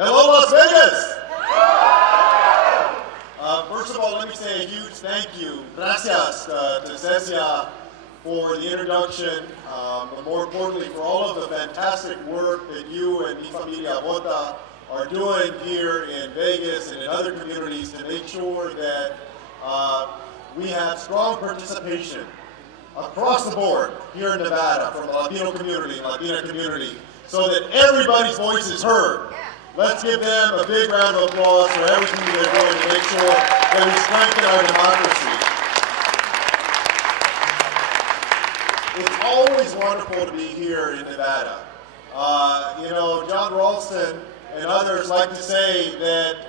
Hello, Las Vegas! First of all, let me say a huge thank you, gracias, to Cecia for the introduction, but more importantly for all of the fantastic work that you and Mi Familia Vota are doing here in Vegas and in other communities to make sure that we have strong participation across the board here in Nevada from the Latino community and Latina community so that everybody's voice is heard. Let's give them a big round of applause for everything they're doing to make sure that we strengthen our democracy. It's always wonderful to be here in Nevada. You know, John Ralston and others like to say that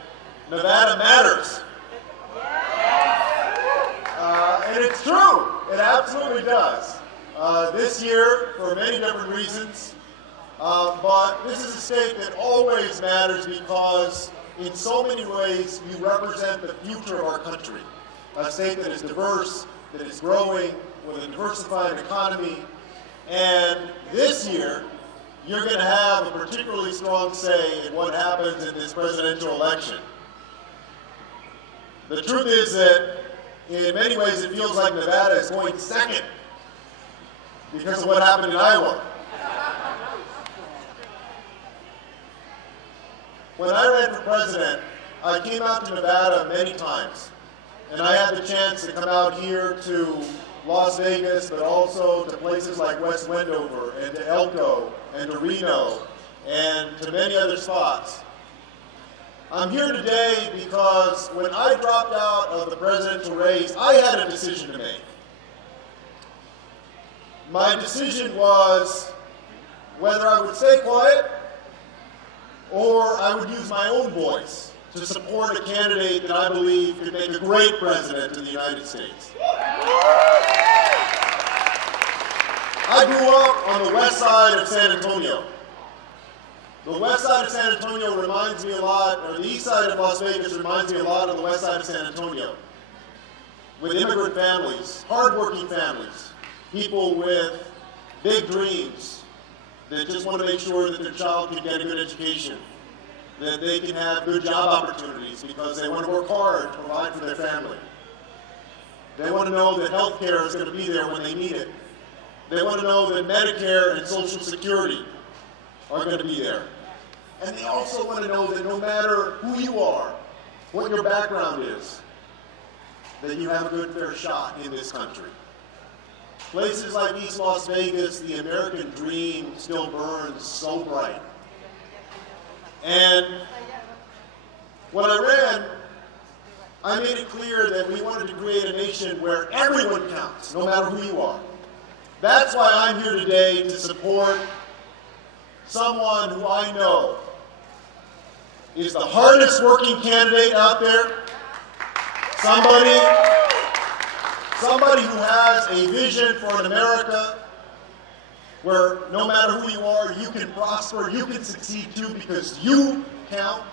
Nevada matters. And it's true. It absolutely does. This year, for many different reasons, but this is a state that always matters because in so many ways you represent the future of our country. A state that is diverse, that is growing, with a diversified economy. And this year, you're going to have a particularly strong say in what happens in this presidential election. The truth is that in many ways it feels like Nevada is going second because of what happened in Iowa. When I ran for president, I came out to Nevada many times. And I had the chance to come out here to Las Vegas, but also to places like West Wendover, and to Elko, and to Reno, and to many other spots. I'm here today because when I dropped out of the presidential race, I had a decision to make. My decision was whether I would stay quiet or I would use my own voice to support a candidate that I believe could make a great president in the United States. I grew up on the west side of San Antonio. The west side of San Antonio reminds me a lot, or the east side of Las Vegas reminds me a lot of the west side of San Antonio. With immigrant families, hardworking families, people with big dreams, that just want to make sure that their child can get a good education, that they can have good job opportunities because they want to work hard to provide for their family. They want to know that health care is going to be there when they need it. They want to know that Medicare and Social Security are going to be there. And they also want to know that no matter who you are, what your background is, that you have a good fair shot in this country. Places like East Las Vegas, the American dream still burns so bright. And when I ran, I made it clear that we wanted to create a nation where everyone counts, no matter who you are. That's why I'm here today to support someone who I know is the hardest working candidate out there, somebody who has a vision for an America where no matter who you are, you can prosper, you can succeed too because you count.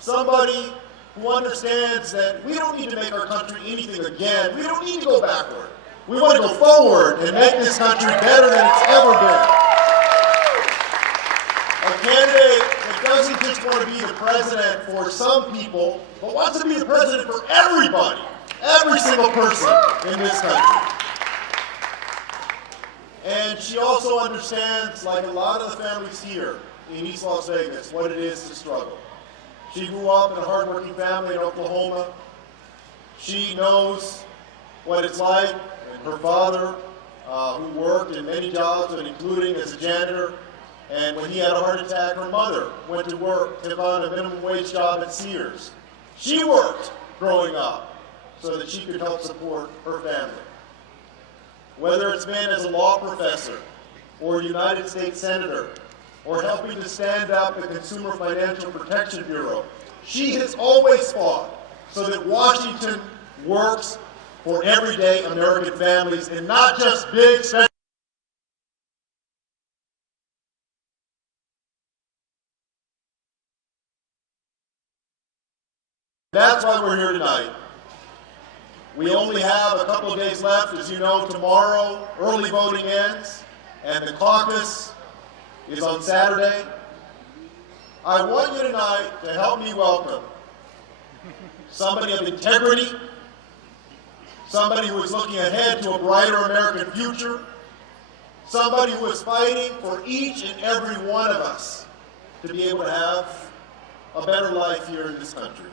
Somebody who understands that we don't need to make our country anything again. We don't need to go backward. We want to go forward and make this country better than it's ever been. A candidate that doesn't just want to be the president for some people, but wants to be the president for everybody. Every single person in this country. And she also understands, like a lot of the families here in East Las Vegas, what it is to struggle. She grew up in a hardworking family in Oklahoma. She knows what it's like, and her father, who worked in many jobs, and including as a janitor, and when he had a heart attack, her mother went to work, took on a minimum wage job at Sears. She worked growing up so that she could help support her family. Whether it's been as a law professor, or a United States senator, or helping to stand up the Consumer Financial Protection Bureau, she has always fought so that Washington works for everyday American families and not just big special. That's why we're here tonight. We only have a couple of days left. As you know, tomorrow early voting ends, and the caucus is on Saturday. I want you tonight to help me welcome somebody of integrity, somebody who is looking ahead to a brighter American future, somebody who is fighting for each and every one of us to be able to have a better life here in this country.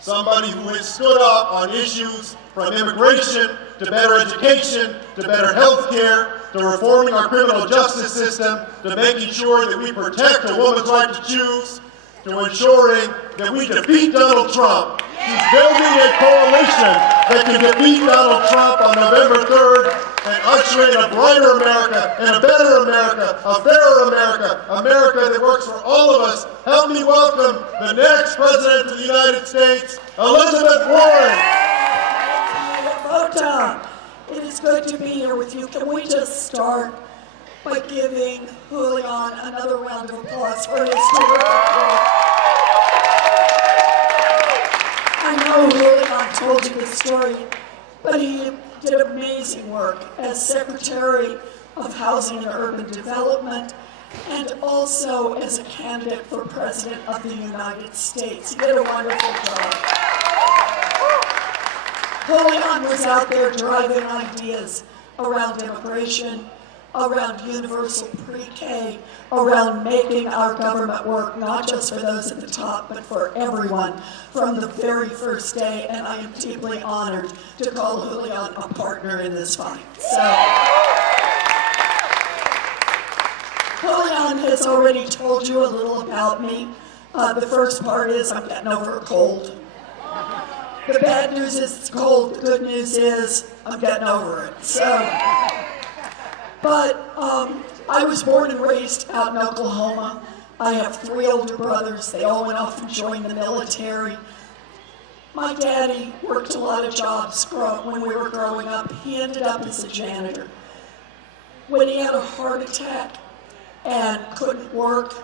Somebody who has stood up on issues from immigration to better education, to better health care, to reforming our criminal justice system, to making sure that we protect a woman's right to choose, to ensuring that we defeat Donald Trump. He's building a coalition that can defeat Donald Trump on November 3rd and usher in a brighter America and a better America, a fairer America, America that works for all of us. Help me welcome the next President of the United States, Elizabeth Warren. Rota, it is good to be here with you. Can we just start by giving Julian another round of applause for his terrific work? I know Julian told you the story, but he did amazing work as Secretary of Housing and Urban Development and also as a candidate for President of the United States. He did a wonderful job. Julian was out there driving ideas around immigration, around universal pre-K, around making our government work, not just for those at the top, but for everyone from the very first day, and I am deeply honored to call Julian a partner in this fight. So, Julian has already told you a little about me. The first part is I'm getting over a cold. The bad news is it's cold, the good news is I'm getting over it. But I was born and raised out in Oklahoma. I have 3 older brothers. They all went off and joined the military. My daddy worked a lot of jobs when we were growing up. He ended up as a janitor. When he had a heart attack and couldn't work,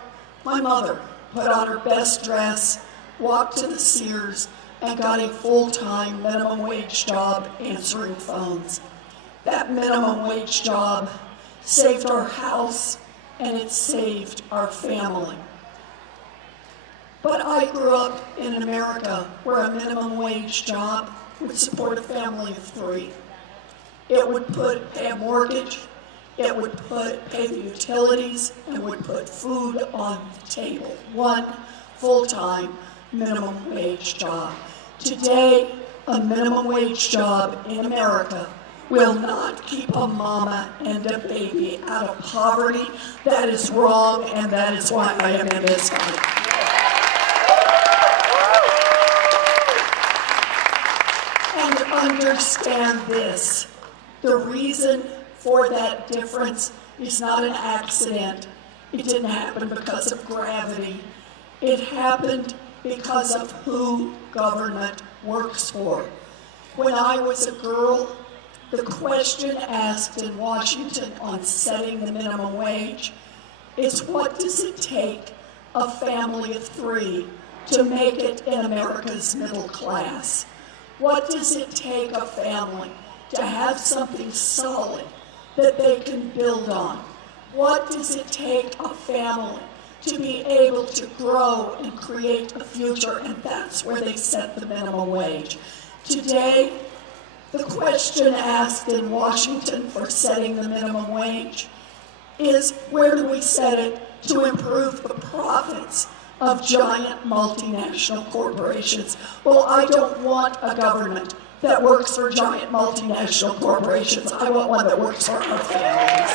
my mother put on her best dress, walked to the Sears, and got a full-time minimum wage job answering phones. That minimum wage job saved our house, and it saved our family. But I grew up in America where a minimum wage job would support a family of 3. It would pay a mortgage, it would pay the utilities, and would put food on the table. One full-time minimum wage job. Today, a minimum wage job in America will not keep a mama and a baby out of poverty. That is wrong, and that is why I am in this fight. And understand this, the reason for that difference is not an accident. It didn't happen because of gravity. It happened because of who government works for. When I was a girl, the question asked in Washington on setting the minimum wage is, what does it take a family of 3 to make it in America's middle class? What does it take a family to have something solid that they can build on? What does it take a family to be able to grow and create a future? And that's where they set the minimum wage. Today, the question asked in Washington for setting the minimum wage is, where do we set it to improve the profits of giant multinational corporations? Well, I don't want a government that works for giant multinational corporations. I want one that works for our families.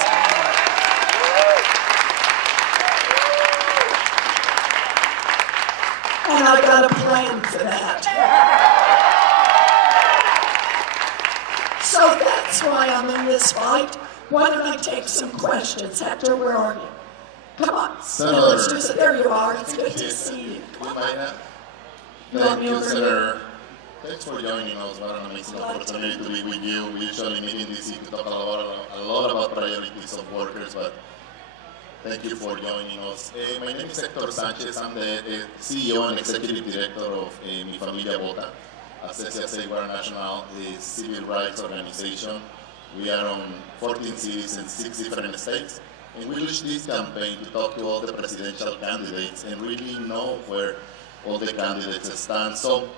And I got a plan for that. So that's why I'm in this fight. Why don't I take some questions? Hector, where are you? Come on, let's do it. There you are. It's good to see you. Thank you, Senator. Thanks for joining us. What an amazing opportunity to be with you. We usually meet in DC to talk a lot about priorities of workers, but thank you for joining us. My name is Hector Sanchez. I'm the CEO and Executive Director of Mi Familia Vota, a national civil rights organization. We are on 14 cities in 6 different states. And we launched this campaign to talk to all the presidential candidates and really know where all the candidates stand. So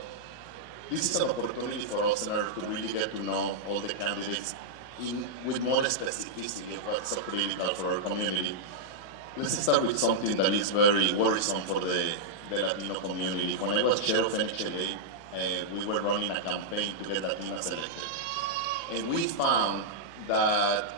this is an opportunity for us in order to really get to know all the candidates with more specificity of what's so critical for our community. Let's start with something that is very worrisome for the Latino community. When I was chair of NHLA, we were running a campaign to get Latinas elected. And we found that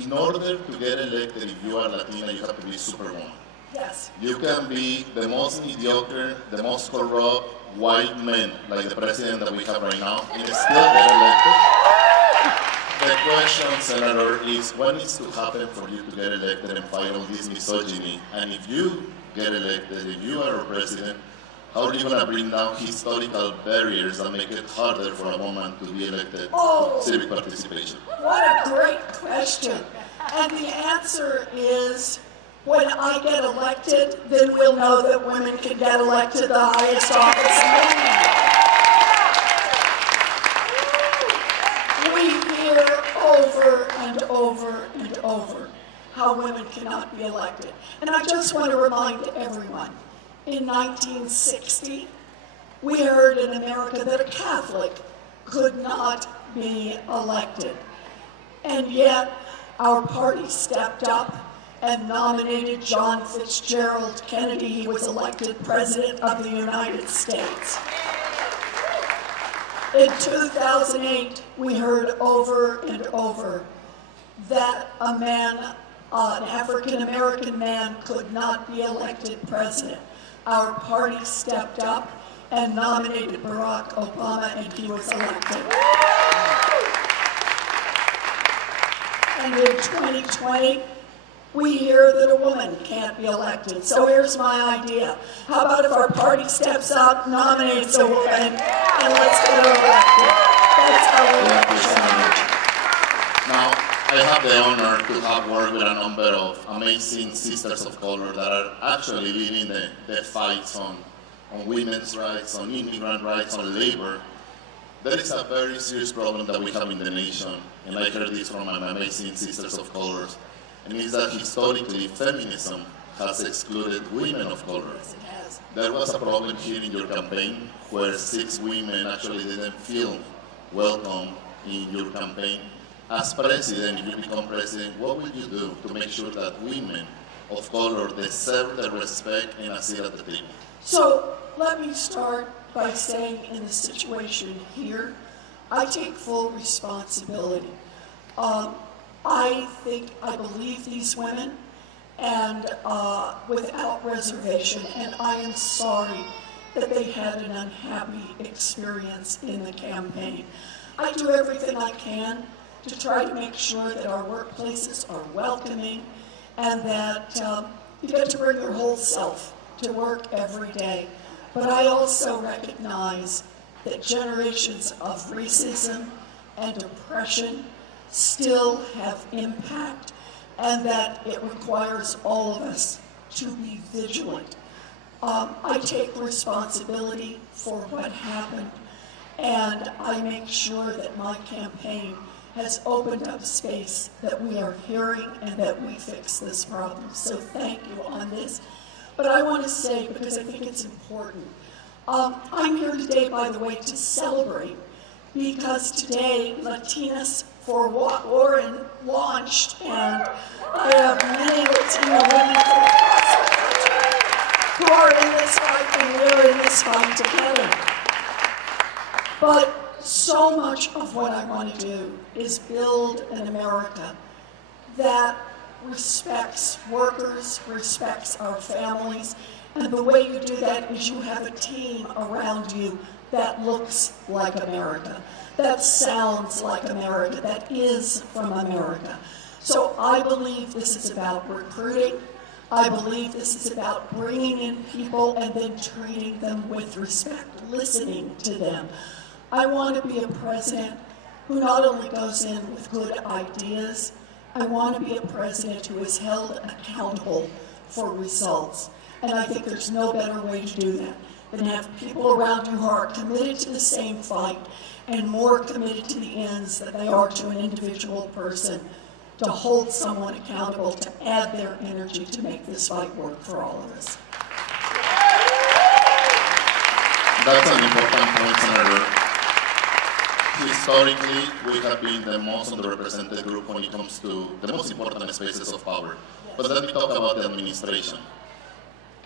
in order to get elected, if you are Latina, you have to be Superwoman. Yes. You can be the most mediocre, the most corrupt white man, like the president that we have right now, and still get elected. The question, Senator, is what needs to happen for you to get elected and fight all this misogyny? And if you get elected, if you are a president, how are you going to bring down historical barriers that make it harder for a woman to be elected? Civic participation. What a great question. And the answer is, when I get elected, then we'll know that women can get elected to the highest office in the land. We hear over and over and over how women cannot be elected. And I just want to remind everyone, in 1960, we heard in America that a Catholic could not be elected. And yet, our party stepped up and nominated John Fitzgerald Kennedy. He was elected President of the United States. In 2008, we heard over and over that a man, an African-American man, could not be elected president. Our party stepped up and nominated Barack Obama, and he was elected. And in 2020, we hear that a woman can't be elected. So here's my idea. How about if our party steps up, nominates a woman, and let's get her elected? That's how we elect. Now, I have the honor to have worked with a number of amazing sisters of color that are actually leading the fights on women's rights, on immigrant rights, on labor. There is a very serious problem that we have in the nation, and I heard this from my amazing sisters of color, and it's that historically feminism has excluded women of color. There was a problem here in your campaign where 6 women actually didn't feel welcome in your campaign. As president, if you become president, what will you do to make sure that women of color deserve the respect and a seat at the table? So let me start by saying, in the situation here, I take full responsibility. I believe these women, and without reservation, and I am sorry that they had an unhappy experience in the campaign. I do everything I can to try to make sure that our workplaces are welcoming and that you get to bring your whole self to work every day. But I also recognize that generations of racism and oppression still have impact, and that it requires all of us to be vigilant. I take responsibility for what happened, and I make sure that my campaign has opened up space that we are hearing and that we fix this problem. So thank you on this. But I want to say, because I think it's important, I'm here today, by the way, to celebrate, because today Latinas for Warren launched, and I have many Latino women from across the country who are in this fight, and we're in this fight together. But so much of what I want to do is build an America that respects workers, respects our families, and the way you do that is you have a team around you that looks like America, that sounds like America, that is from America. So I believe this is about recruiting. I believe this is about bringing in people and then treating them with respect, listening to them. I want to be a president who not only goes in with good ideas, I want to be a president who is held accountable for results. And I think there's no better way to do that than have people around you who are committed to the same fight and more committed to the ends than they are to an individual person to hold someone accountable, to add their energy to make this fight work for all of us. That's an important point, Senator. Historically, we have been the most underrepresented group when it comes to the most important spaces of power. But let me talk about the administration.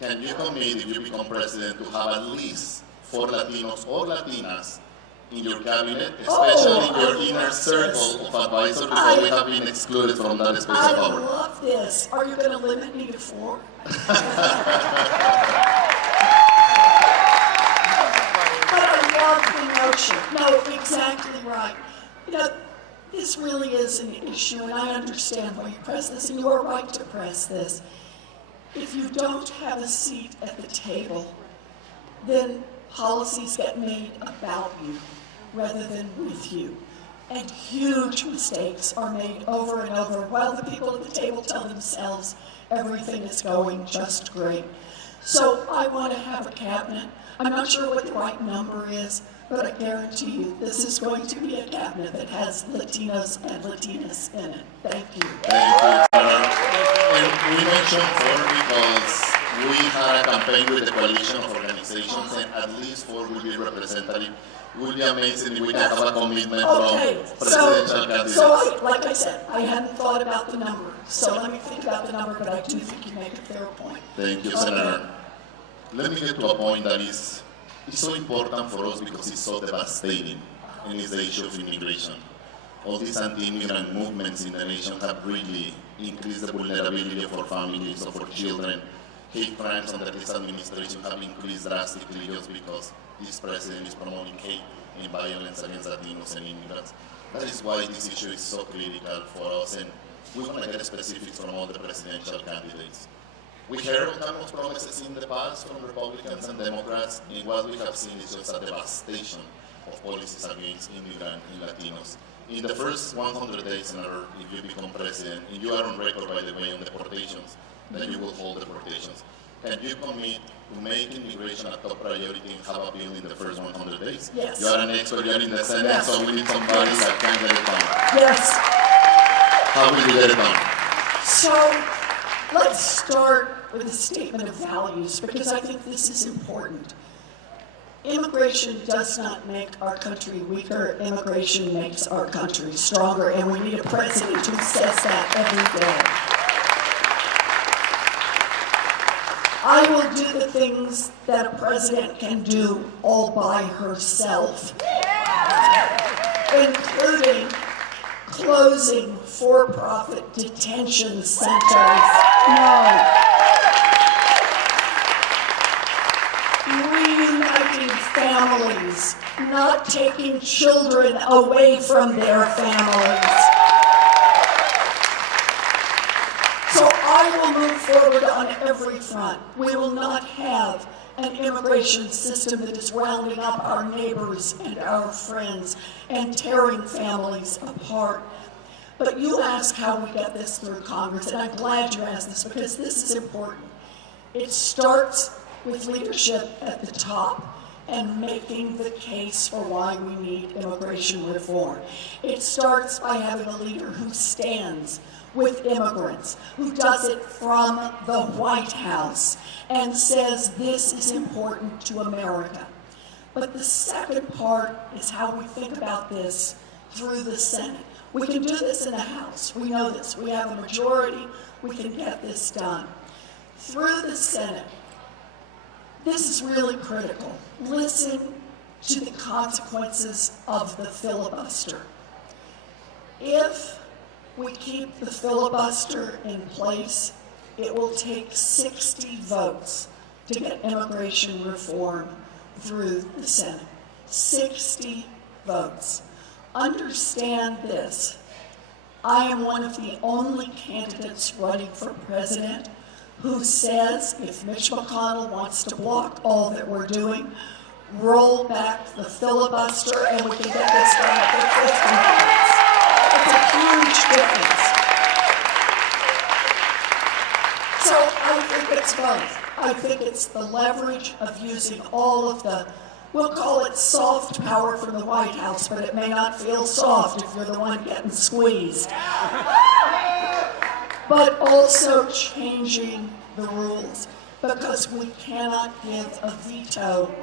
Can you commit, if you become president, to have at least 4 Latinos or Latinas in your cabinet, especially in your inner circle of advisors, because we have been excluded from that space I of power? love this. Are you going to limit me to 4? No, exactly right. You know, this really is an issue, and I understand why you press this, and you are right to press this. If you don't have a seat at the table, then policies get made about you rather than with you. And huge mistakes are made over and over while the people at the table tell themselves everything is going just great. So I want to have a cabinet. I'm not sure what the right number is, but I guarantee you this is going to be a cabinet that has Latinos and Latinas in it. Thank you. Thank you, Sarah. And we mentioned 4 because we had a campaign with the coalition of organizations, and at least 4 will be representative. It would be amazing if we can have a commitment from presidential candidates. So like I said, I hadn't thought about the number, so let me think about the number, but I do think you make a fair point. Thank you, Senator. Let me get to a point that is so important for us because it's so devastating, and it's the issue of immigration. All these anti-immigrant movements in the nation have really increased the vulnerability of our families, of our children. Hate crimes under this administration have increased drastically just because this president is promoting hate and violence against Latinos and immigrants. That is why this issue is so critical for us, and we want to get specifics from all the presidential candidates. We heard all kinds of promises in the past from Republicans and Democrats, and what we have seen is just a devastation of policies against immigrants and Latinos. In the first 100 days, Senator, if you become president, and you are on record, by the way, on deportations, then you will hold deportations. Can you commit to make immigration a top priority and have a bill in the first 100 days? Yes. You are an expert, you are in the Senate, Yes. so we need somebody that can get it done. Yes. How will you get it done? So let's start with a statement of values, because I think this is important. Immigration does not make our country weaker. Immigration makes our country stronger, and we need a president who says that every day. I will do the things that a president can do all by herself, including closing for-profit detention centers. No. Reuniting families, not taking children away from their families. So I will move forward on every front. We will not have an immigration system that is rounding up our neighbors and our friends and tearing families apart. But you ask how we get this through Congress, and I'm glad you asked this because this is important. It starts with leadership at the top and making the case for why we need immigration reform. It starts by having a leader who stands with immigrants, who does it from the White House and says this is important to America. But the second part is how we think about this through the Senate. We can do this in the House. We know this. We have a majority. We can get this done. Through the Senate, this is really critical. Listen to the consequences of the filibuster. If we keep the filibuster in place, it will take 60 votes to get immigration reform through the Senate. 60 votes. Understand this. I am one of the only candidates running for president who says if Mitch McConnell wants to block all that we're doing, roll back the filibuster and we can get this done in 50 minutes. It's a huge difference. So I think it's both. I think it's the leverage of using all of the, we'll call it soft power from the White House, but it may not feel soft if you're the one getting squeezed. but also changing the rules, because we cannot give a veto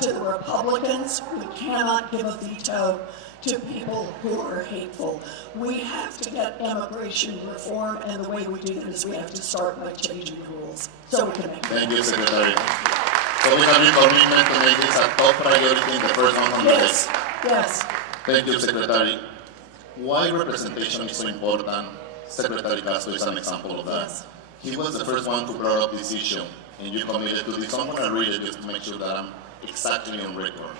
to the Republicans. We cannot give a veto to people who are hateful. We have to get immigration reform, and the way we do that is we have to start by changing the rules so we can make it. Thank you, Secretary. So we have your commitment to make this a top priority in the first 100 days. Yes. Thank you, Secretary. Why representation is so important? Secretary Castro is an example of that. Yes. He was the first one to bring up this issue, and you committed to this. I'm going to read it just to make sure that I'm exactly on record.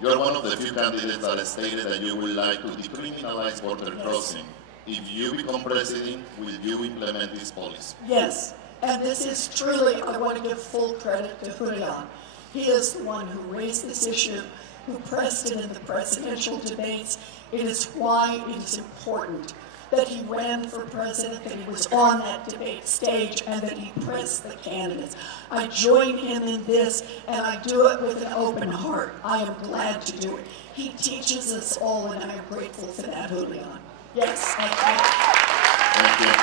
You are one of the few candidates that has stated that you would like to decriminalize border crossing. If you become president, will you implement this policy? Yes, and this is truly, I want to give full credit to Julian. He is the one who raised this issue, who pressed it in the presidential debates. It is why it is important that he ran for president, that he was on that debate stage, and that he pressed the candidates. I join him in this, and I do it with an open heart. I am glad to do it. He teaches us all, and I am grateful for that, Julian. Yes, I can. Thank you.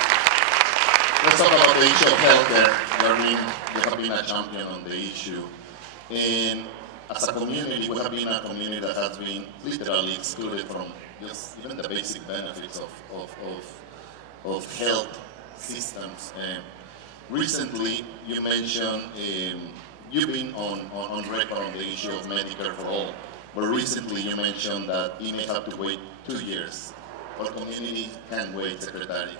Let's talk about the issue of healthcare. Darlene, you have been a champion on the issue. And as a community, we have been a community that has been literally excluded from just even the basic benefits of health systems. Recently, you mentioned you've been on record on the issue of Medicare for all, but recently you mentioned that it may have to wait 2 years. Our community can wait, Secretary.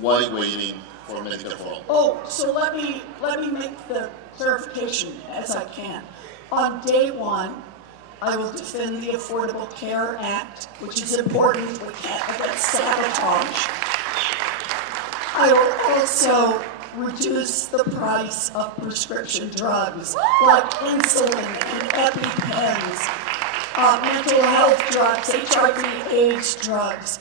Why waiting for Medicare for all? Oh, so let me make the clarification as I can. On day one, I will defend the Affordable Care Act, which is important. We can't get sabotage. I will also reduce the price of prescription drugs like insulin and EpiPens, mental health drugs, HIV/AIDS drugs.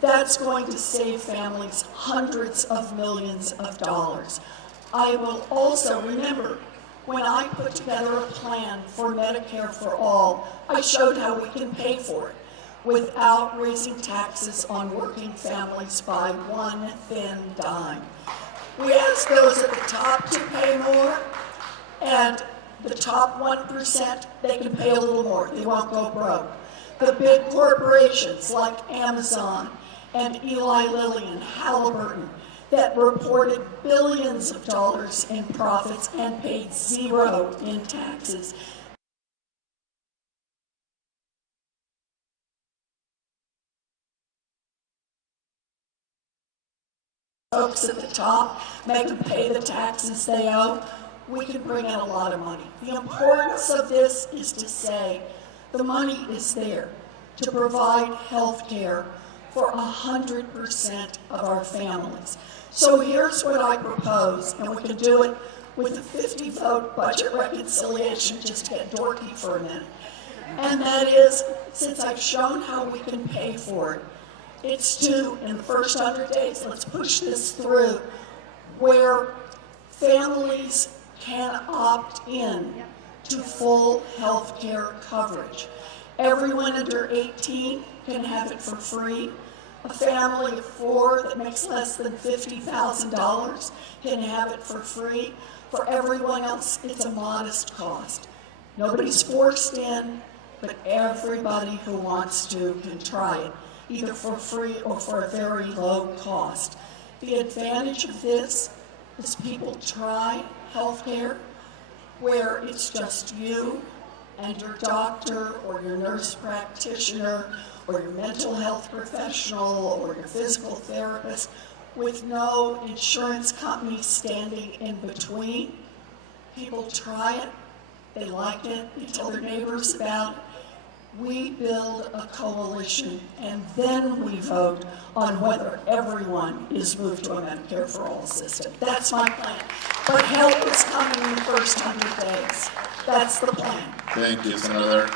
That's going to save families hundreds of millions of dollars. I will also, remember, when I put together a plan for Medicare for all, I showed how we can pay for it without raising taxes on working families by one thin dime. We ask those at the top to pay more, and the top 1%, they can pay a little more. They won't go broke. The big corporations like Amazon and Eli Lilly and Halliburton that reported billions of dollars in profits and paid zero in taxes. Folks at the top, make them pay the taxes they owe. We can bring in a lot of money. The importance of this is to say the money is there to provide health care for 100% of our families. So here's what I propose, and we can do it with a 50-vote budget reconciliation, just to get dorky for a minute. And that is, since I've shown how we can pay for it, it's to, in the first 100 days, let's push this through, where families can opt in to full health care coverage. Everyone under 18 can have it for free. A family of 4 that makes less than $50,000 can have it for free. For everyone else, it's a modest cost. Nobody's forced in, but everybody who wants to can try it, either for free or for a very low cost. The advantage of this is people try healthcare where it's just you and your doctor or your nurse practitioner or your mental health professional or your physical therapist, with no insurance company standing in between. People try it, they like it, they tell their neighbors about it. We build a coalition, and then we vote on whether everyone is moved to a Medicare for all system. That's my plan. But help is coming in the first 100 days. That's the plan. Thank you, Senator.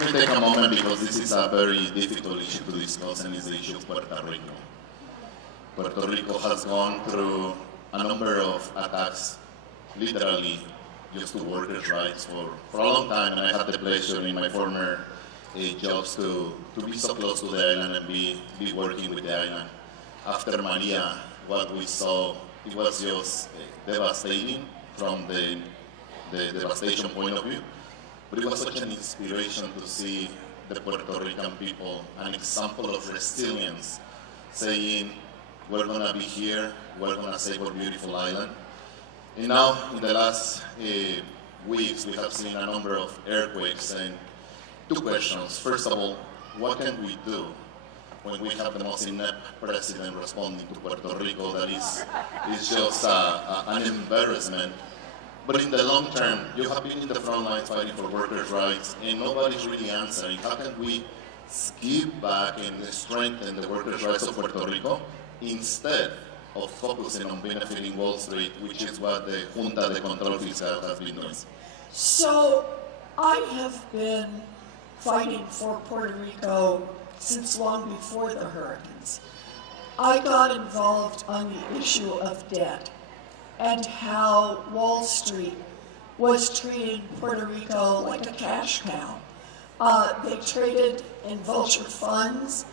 Let me take a moment because this is a very difficult issue to discuss, and it's the issue of Puerto Rico. Puerto Rico has gone through a number of attacks, literally, just to workers' rights for a long time, and I had the pleasure in my former jobs to be so close to the island and be working with the island. after Maria, what we saw, it was just devastating from the devastation point of view. But it was such an inspiration to see the Puerto Rican people, an example of resilience, saying, we're going to be here, we're going to save our beautiful island. And now, in the last weeks, we have seen a number of earthquakes, and two questions. First of all, what can we do when we have the most inept president responding to Puerto Rico that is just an embarrassment? But in the long term, you have been in the front lines fighting for workers' rights, and nobody's really answering. How can we give back and strengthen the workers' rights of Puerto Rico instead of focusing on benefiting Wall Street, which is what the Junta de Control Fiscal has been doing? So I have been fighting for Puerto Rico since long before the hurricanes. I got involved on the issue of debt and how Wall Street was treating Puerto Rico like a cash cow. They traded in vulture funds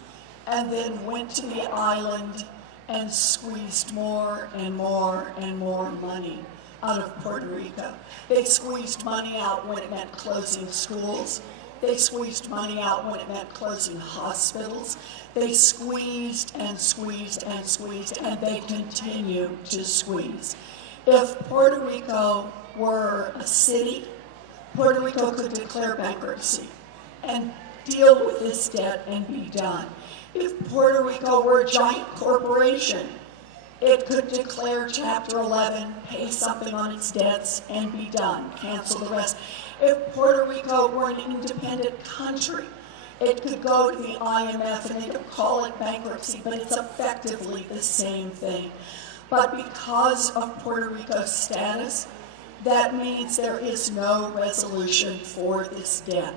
and then went to the island and squeezed more and more and more money out of Puerto Rico. They squeezed money out when it meant closing schools. They squeezed money out when it meant closing hospitals. They squeezed and squeezed and squeezed, and they continue to squeeze. If Puerto Rico were a city, Puerto Rico could declare bankruptcy and deal with this debt and be done. If Puerto Rico were a giant corporation, it could declare Chapter 11, pay something on its debts, and be done, cancel the rest. If Puerto Rico were an independent country, it could go to the IMF and they could call it bankruptcy, but it's effectively the same thing. But because of Puerto Rico's status, that means there is no resolution for this debt.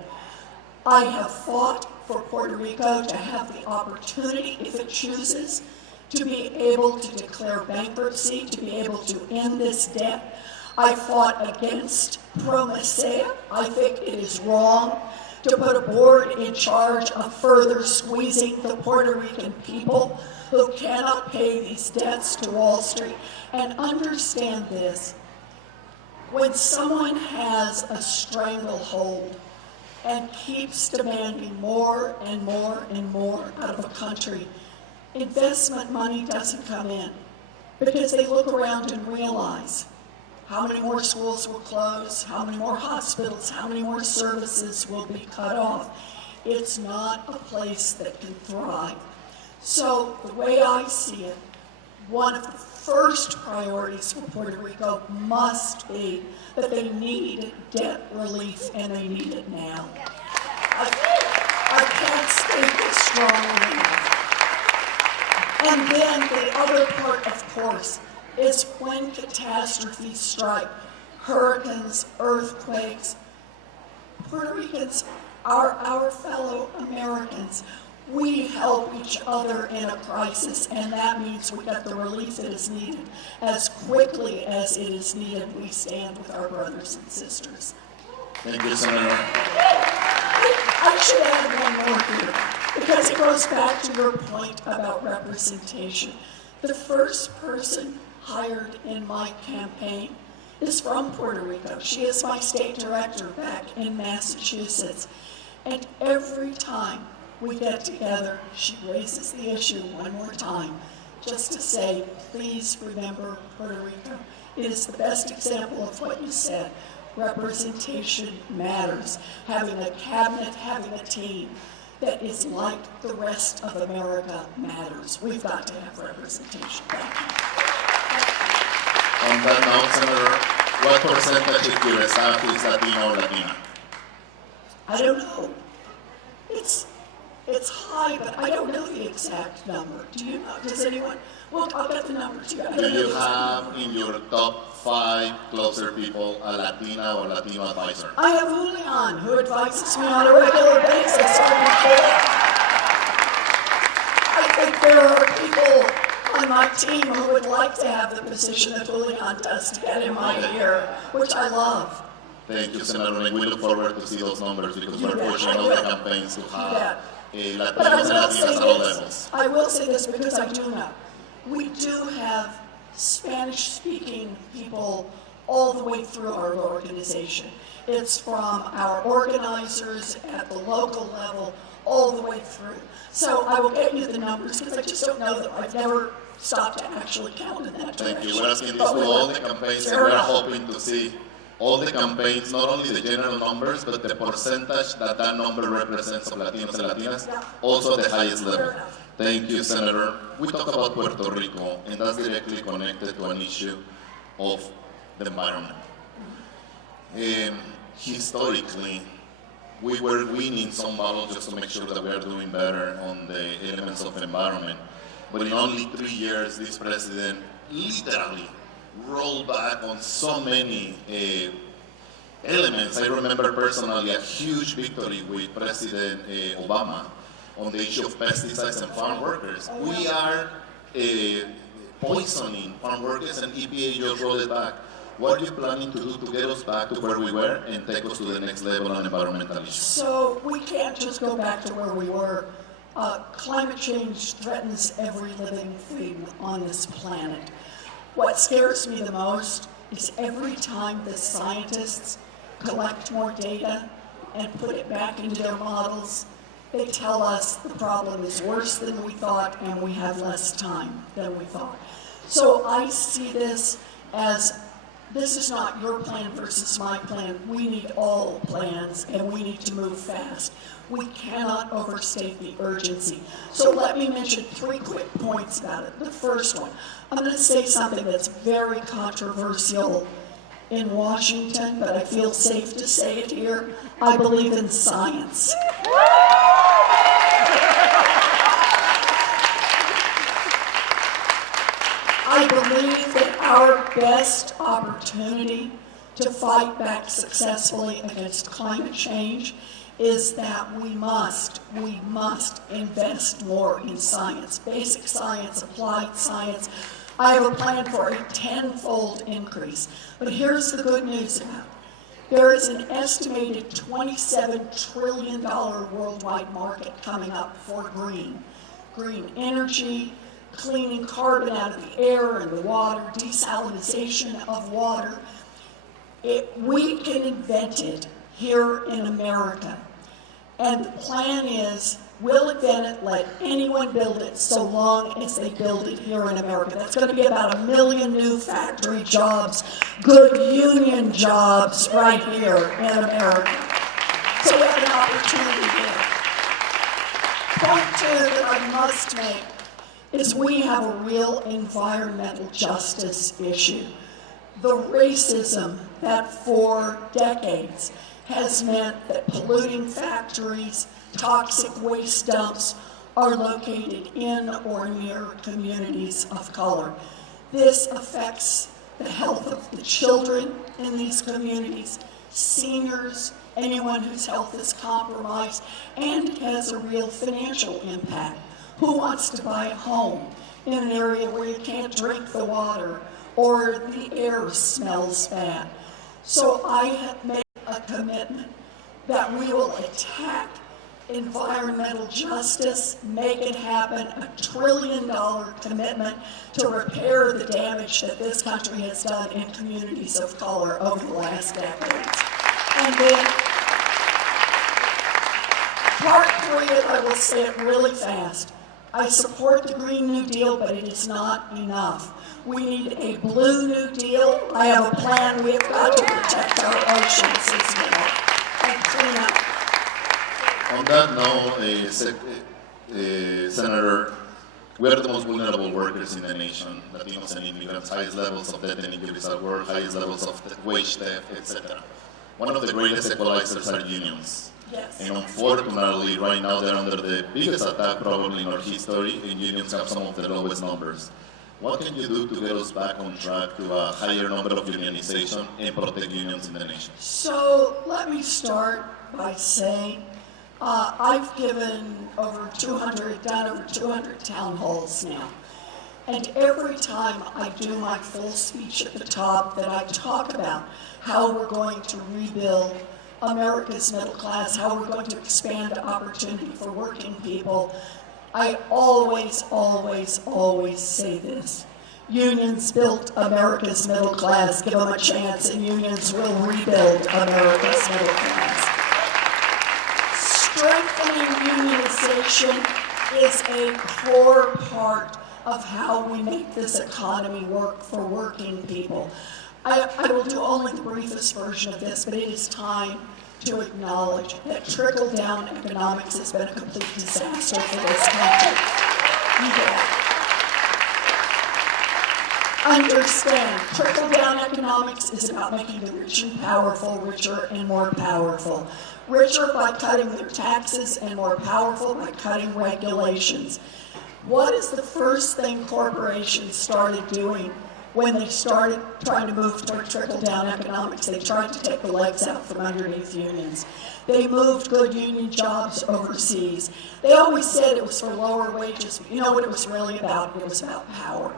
I have fought for Puerto Rico to have the opportunity, if it chooses, to be able to declare bankruptcy, to be able to end this debt. I fought against PROMESA. I think it is wrong to put a board in charge of further squeezing the Puerto Rican people who cannot pay these debts to Wall Street. And understand this, when someone has a stranglehold and keeps demanding more and more and more out of a country, investment money doesn't come in because they look around and realize how many more schools will close, how many more hospitals, how many more services will be cut off. It's not a place that can thrive. So the way I see it, one of the first priorities for Puerto Rico must be that they need debt relief, and they need it now. I can't state this strongly enough. And then the other part, of course, is when catastrophes strike, hurricanes, earthquakes. Puerto Ricans are our fellow Americans. We help each other in a crisis, and that means we get the relief that is needed. As quickly as it is needed, we stand with our brothers and sisters. Thank you, Senator. I should add one more here, because it goes back to your point about representation. The first person hired in my campaign is from Puerto Rico. She is my state director back in Massachusetts. And every time we get together, she raises the issue one more time, just to say, please remember Puerto Rico. It is the best example of what you said. Representation matters. Having a cabinet, having a team that is like the rest of America matters. We've got to have representation. Thank you. On that note, Senator, what percentage of your staff is Latino or Latina? I don't know. It's high, but I don't know the exact number. Do you know? Does anyone? Well, I'll get the number to you. Do you have in your top 5 closer people a Latina or Latino advisor? I have Julian, who advises me on a regular basis. I think there are people on my team who would like to have the position that Julian does to get in my ear, which I love. Thank you, Senator, and we look forward to see those numbers because we're pushing all the campaigns to have But I Latinos and will say Latinas at all this, levels. I will say this because I do know. We do have Spanish-speaking people all the way through our organization. It's from our organizers at the local level all the way through. So I will get you the numbers because I just don't know them. I've never stopped to actually count in that direction. Thank you. We're asking this But to we all will. the campaigns, and Fair we're enough. hoping to see all the campaigns, not only the general numbers, but the percentage that number represents of Latinos and Latinas, Yeah. also the highest level. Fair enough. Thank you, Senator. We talk about Puerto Rico, and that's directly connected to an issue of the environment. Historically, we were winning some battles just to make sure that we are doing better on the elements of environment. But in only 3 years, this president literally rolled back on so many elements. I remember personally a huge victory with President Obama on the issue of pesticides and farm workers. We are poisoning farm workers, and EPA just rolled it back. What are you planning to do to get us back to where we were and take us to the next level on environmental issues? So we can't just go back to where we were. Climate change threatens every living thing on this planet. What scares me the most is every time the scientists collect more data and put it back into their models, they tell us the problem is worse than we thought and we have less time than we thought. So I see this as this is not your plan versus my plan. We need all plans and we need to move fast. We cannot overstate the urgency. So let me mention 3 quick points about it. The first one, I'm going to say something that's very controversial in Washington, but I feel safe to say it here. I believe in science. I believe that our best opportunity to fight back successfully against climate change is that we must invest more in science, basic science, applied science. I have a plan for a 10-fold increase. But here's the good news about it. There is an estimated $27 trillion worldwide market coming up for green energy, cleaning carbon out of the air and the water, desalination of water. We can invent it here in America. And the plan is, we'll invent it, let anyone build it, so long as they build it here in America. That's going to be about 1 million new factory jobs, good union jobs right here in America. So we have an opportunity here. Point 2 that I must make is we have a real environmental justice issue. The racism that for decades has meant that polluting factories, toxic waste dumps are located in or near communities of color. This affects the health of the children in these communities, seniors, anyone whose health is compromised, and has a real financial impact. Who wants to buy a home in an area where you can't drink the water or the air smells bad? So I have made a commitment that we will attack environmental justice, make it happen, $1 trillion commitment to repair the damage that this country has done in communities of color over the last decades. And then part 3, and I will say it really fast, I support the Green New Deal, but it is not enough. We need a Blue New Deal. I have a plan. We have got to protect our oceans as well and clean up. On that note, Senator, we are the most vulnerable workers in the nation, Latinos and immigrants, highest levels of debt and injuries at work, highest levels of wage theft, etc. One of the greatest equalizers are unions. Yes. And unfortunately, right now they're under the biggest attack probably in our history, and unions have some of the lowest numbers. What can you do to get us back on track to a higher number of unionization and protect unions in the nation? So let me start by saying I've given done over 200 town halls now. And every time I do my full speech at the top that I talk about how we're going to rebuild America's middle class, how we're going to expand opportunity for working people, I always, always, always say this. Unions built America's middle class. Give them a chance, and unions will rebuild America's middle class. Strengthening unionization is a core part of how we make this economy work for working people. I will do only the briefest version of this, but it is time to acknowledge that trickle-down economics has been a complete disaster for this country. Understand, trickle-down economics is about making the rich and powerful richer and more powerful. Richer by cutting their taxes and more powerful by cutting regulations. What is the first thing corporations started doing when they started trying to move toward trickle-down economics? They tried to take the legs out from underneath unions. They moved good union jobs overseas. They always said it was for lower wages, but you know what it was really about? It was about power.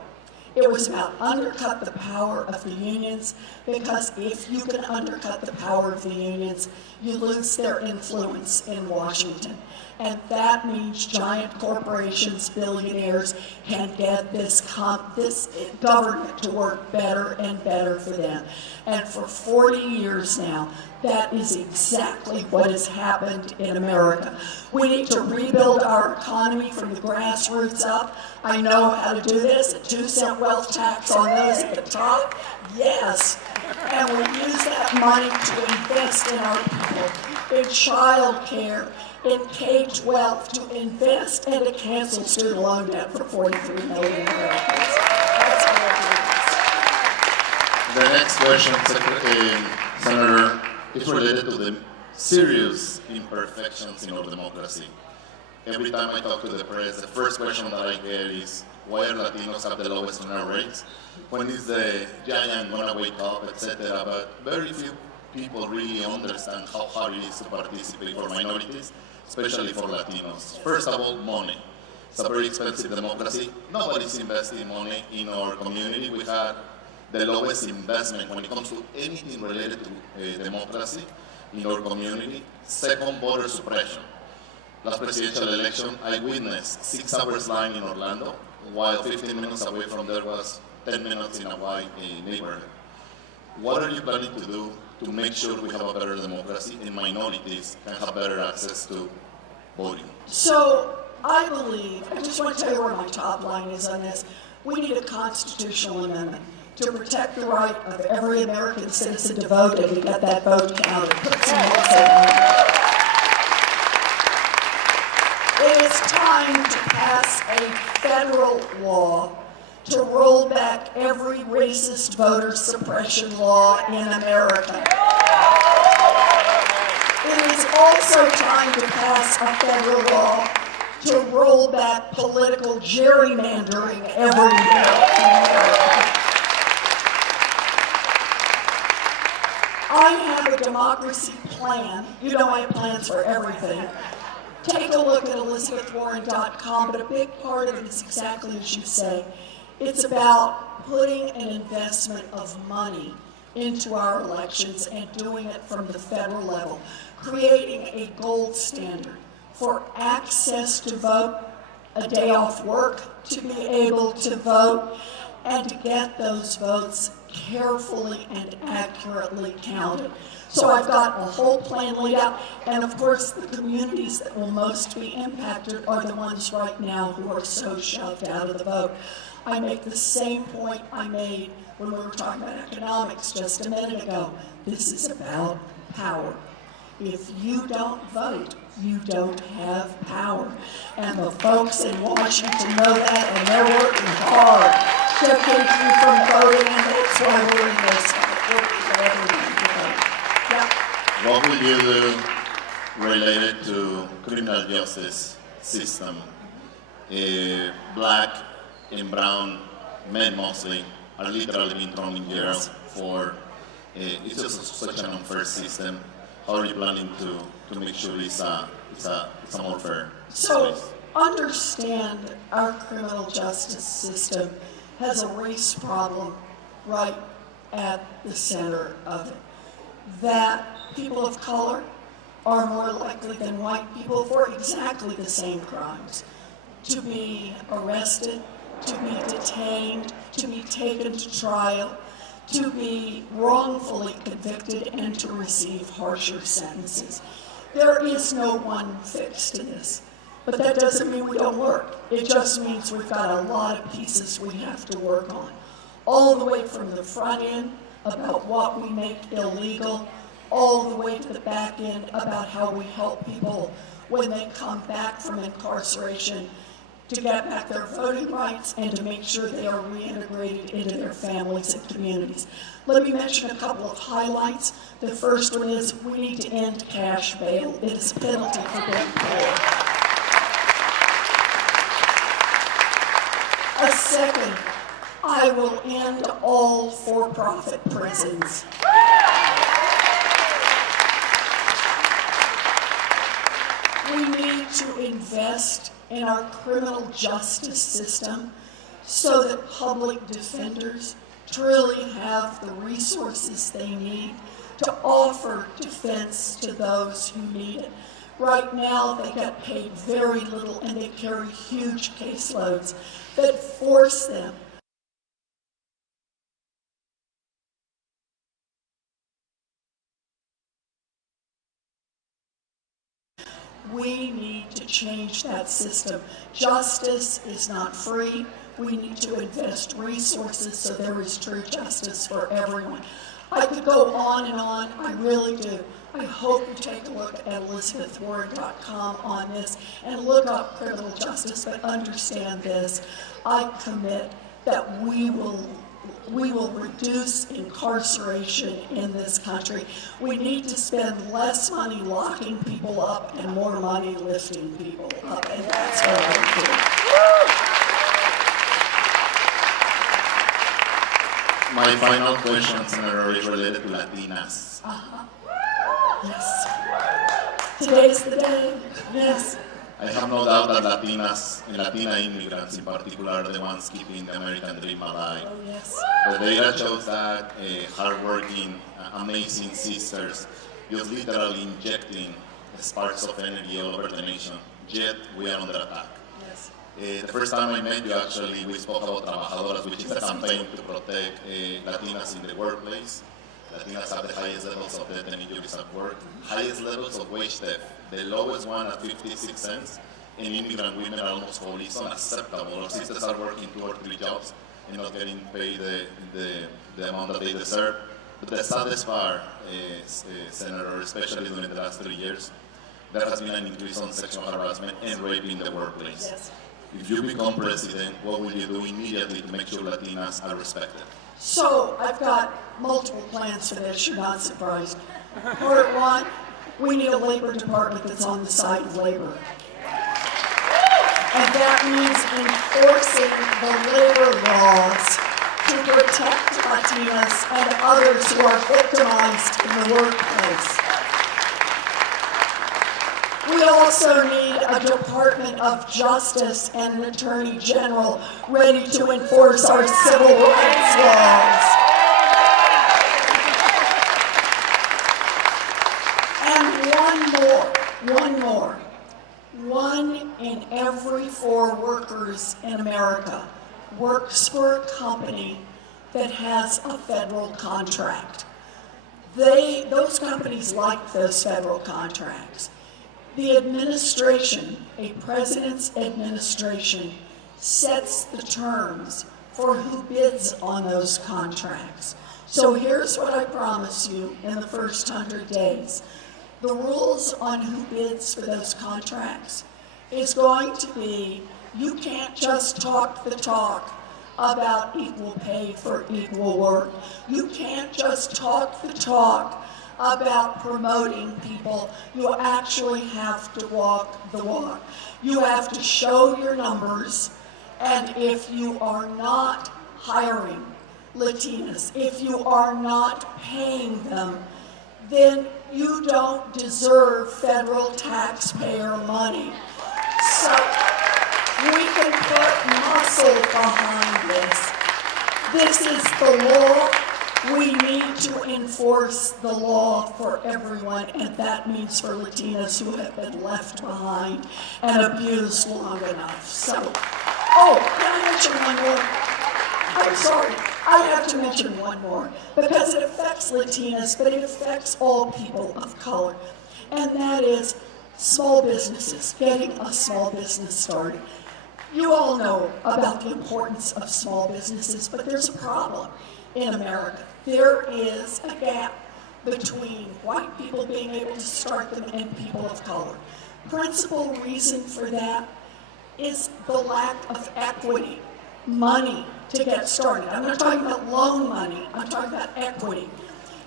It was about undercut the power of the unions, because if you can undercut the power of the unions, you lose their influence in Washington. And that means giant corporations, billionaires, can get this government to work better and better for them. And for 40 years now, that is exactly what has happened in America. We need to rebuild our economy from the grassroots up. I know how to do this. A 2-cent wealth tax on those at the top, yes. And we use that money to invest in our people, in child care, in K-12, to invest and to cancel student loan debt for 43 million Americans. That's all it is. The next question, Senator, is related to the serious imperfections in our democracy. Every time I talk to the press, the first question that I get is, why are Latinos have the lowest turnout rates? When is the giant gonna wake up, etc. But very few people really understand how hard it is to participate for minorities, especially for Latinos. First of all, money. It's a very expensive democracy. Nobody's investing money in our community. We had the lowest investment when it comes to anything related to democracy in our community. Second, voter suppression. Last presidential election, I witnessed 6 hours line in Orlando, while 15 minutes away from there was 10 minutes in a white neighborhood. What are you planning to do to make sure we have a better democracy and minorities can have better access to voting? So I believe, I just want to tell you where my top line is on this. We need a constitutional amendment to protect the right of every American citizen to vote and to get that vote counted. Put some votes in. It is time to pass a federal law to roll back every racist voter suppression law in America. It is also time to pass a federal law to roll back political gerrymandering everywhere in America. I have a democracy plan. You know I have plans for everything. Take a look at ElizabethWarren.com, but a big part of it is exactly as you say. It's about putting an investment of money into our elections and doing it from the federal level, creating a gold standard for access to vote, a day off work to be able to vote, and to get those votes carefully and accurately counted. So I've got a whole plan laid out, and of course the communities that will most be impacted are the ones right now who are so shoved out of the vote. I make the same point I made when we were talking about economics just a minute ago. This is about power. If you don't vote, you don't have power. And the folks in Washington know that, and they're working hard to keep you from voting, and that's why we're in this fight, working for everyone to vote. Yeah. What will you do related to criminal justice system? Black and brown men mostly are literally being thrown in jail for, it's just such an unfair system. How are you planning to make sure it's a more fair So place? understand our criminal justice system has a race problem right at the center of it. that people of color are more likely than white people for exactly the same crimes to be arrested, to be detained, to be taken to trial, to be wrongfully convicted, and to receive harsher sentences. There is no one fix to this, but that doesn't mean we don't work. It just means we've got a lot of pieces we have to work on, all the way from the front end about what we make illegal, all the way to the back end about how we help people when they come back from incarceration to get back their voting rights and to make sure they are reintegrated into their families and communities. Let me mention a couple of highlights. The first one is we need to end cash bail. It is a penalty for being poor. A second, I will end all for-profit prisons. We need to invest in our criminal justice system so that public defenders truly have the resources they need to offer defense to those who need it. Right now, they get paid very little and they carry huge caseloads that force them We need to change that system. Justice is not free. We need to invest resources so there is true justice for everyone. I could go on and on, I really do. I hope you take a look at ElizabethWarren.com on this and look up criminal justice, but understand this. I commit that we will reduce incarceration in this country. We need to spend less money locking people up and more money lifting people up, and that's what I do. My final question, Senator, is related to Latinas. Yes. Today's the day. Yes. I have no doubt that Latinas and Latina immigrants in particular are the ones keeping the American dream alive. Oh, yes. The data shows that hardworking, amazing sisters just literally injecting sparks of energy all over the nation, yet we are under attack. Yes. The first time I met you, actually, we spoke about Trabajadoras, which is a campaign to protect Latinas in the workplace. Latinas have the highest levels of death and injuries at work, highest levels of wage theft, the lowest one at 56 cents, and immigrant women are almost wholly. It's unacceptable. Our sisters are working 2 or 3 jobs and not getting paid the amount that they deserve. But the saddest part, Senator, especially during the last 3 years, there has been an increase on sexual harassment and rape in the workplace. Yes. If you become president, what will you do immediately to make sure Latinas are respected? So I've got multiple plans for this, you're not surprised. Part one, we need a labor department that's on the side of labor. And that means enforcing the labor laws to protect Latinas and others who are victimized in the workplace. We also need a Department of Justice and an Attorney General ready to enforce our civil rights laws. And one more. 1 in every 4 workers in America works for a company that has a federal contract. Those companies like those federal contracts. The administration, a president's administration, sets the terms for who bids on those contracts. So here's what I promise you in the first 100 days. The rules on who bids for those contracts is going to be, you can't just talk the talk about equal pay for equal work. You can't just talk the talk about promoting people. You actually have to walk the walk. You have to show your numbers, and if you are not hiring Latinas, if you are not paying them, then you don't deserve federal taxpayer money. So we can put muscle behind this. This is the law. We need to enforce the law for everyone, and that means for Latinas who have been left behind and abused long enough. So, can I mention one more? I'm sorry, I have to mention one more, because it affects Latinas, but it affects all people of color, and that is small businesses, getting a small business started. You all know about the importance of small businesses, but there's a problem in America. There is a gap between white people being able to start them and people of color. Principal reason for that is the lack of equity, money to get started. I'm not talking about loan money, I'm talking about equity.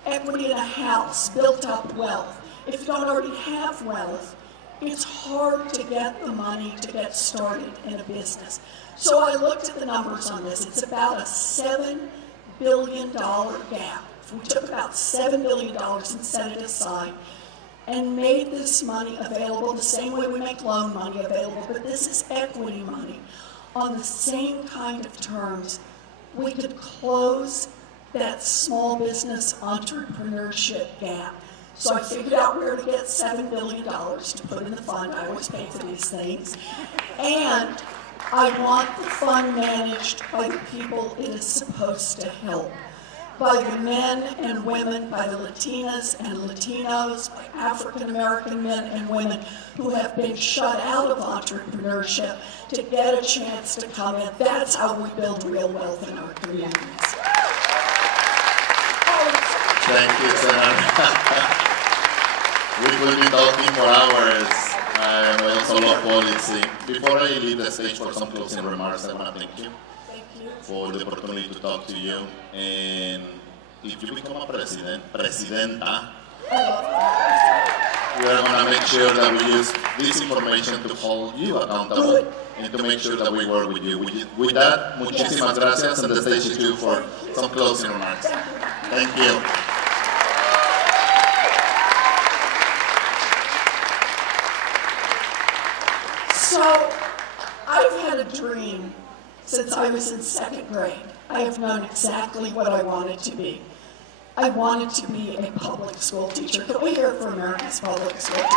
Equity in a house, built up wealth. If you don't already have wealth, it's hard to get the money to get started in a business. So I looked at the numbers on this. It's about a $7 billion gap. If we took about $7 billion and set it aside and made this money available the same way we make loan money available, but this is equity money, on the same kind of terms, we could close that small business entrepreneurship gap. So I figured out where to get $7 billion to put in the fund. I always pay for these things. And I want the fund managed by the people it is supposed to help. By the men and women, by the Latinas and Latinos, by African American men and women who have been shut out of entrepreneurship to get a chance to come in. That's how we build real wealth in our communities. Thank you, Senator. We could be talking for hours. I also love policy. Before I leave the stage for some closing remarks, I want to thank you for the opportunity to talk to you. And if you become a presidenta, we are going to make sure that we use this information to hold you accountable and to make sure that we work with you. With that, muchísimas gracias, and the stage is you for some closing remarks. Thank you. So, I've had a dream since I was in second grade. I have known exactly what I wanted to be. I wanted to be a public school teacher. Can we hear it for America's public school teachers?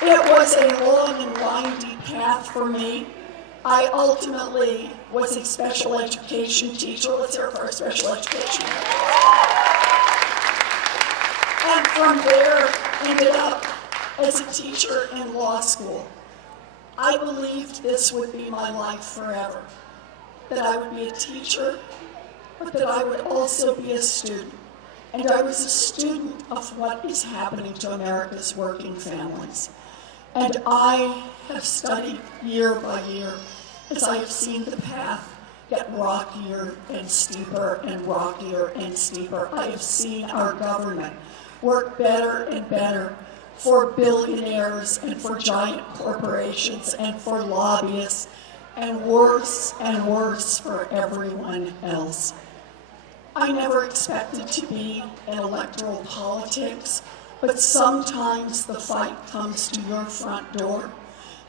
It was a long and windy path for me. I ultimately was a special education teacher. Let's hear it for our special education. And from there, ended up as a teacher in law school. I believed this would be my life forever, that I would be a teacher, but that I would also be a student. And I was a student of what is happening to America's working families. And I have studied year by year as I have seen the path get rockier and steeper and rockier and steeper. I have seen our government work better and better for billionaires and for giant corporations and for lobbyists, and worse for everyone else. I never expected to be in electoral politics, but sometimes the fight comes to your front door.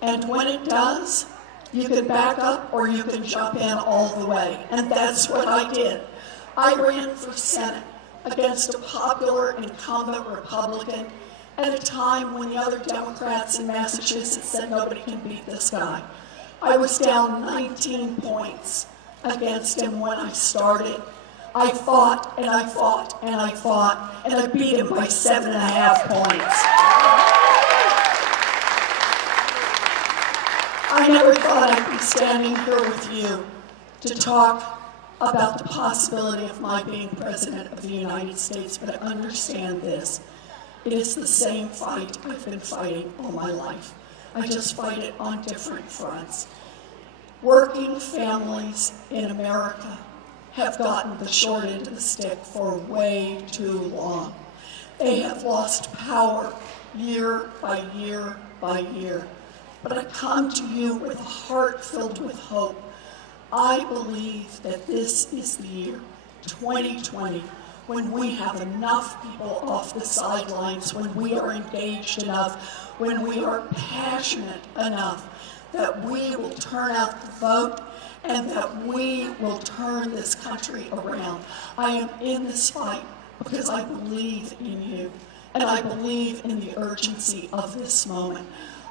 And when it does, you can back up or you can jump in all the way. And that's what I did. I ran for Senate against a popular incumbent Republican at a time when the other Democrats in Massachusetts said nobody can beat this guy. I was down 19 points against him when I started. I fought and I fought and I fought, and I beat him by 7.5 points. I never thought I'd be standing here with you to talk about the possibility of my being President of the United States, but I understand this. It is the same fight I've been fighting all my life. I just fight it on different fronts. Working families in America have gotten the short end of the stick for way too long. They have lost power year by year by year. But I come to you with a heart filled with hope. I believe that this is the year, 2020, when we have enough people off the sidelines, when we are engaged enough, when we are passionate enough, that we will turn out the vote and that we will turn this country around. I am in this fight because I believe in you, and I believe in the urgency of this moment.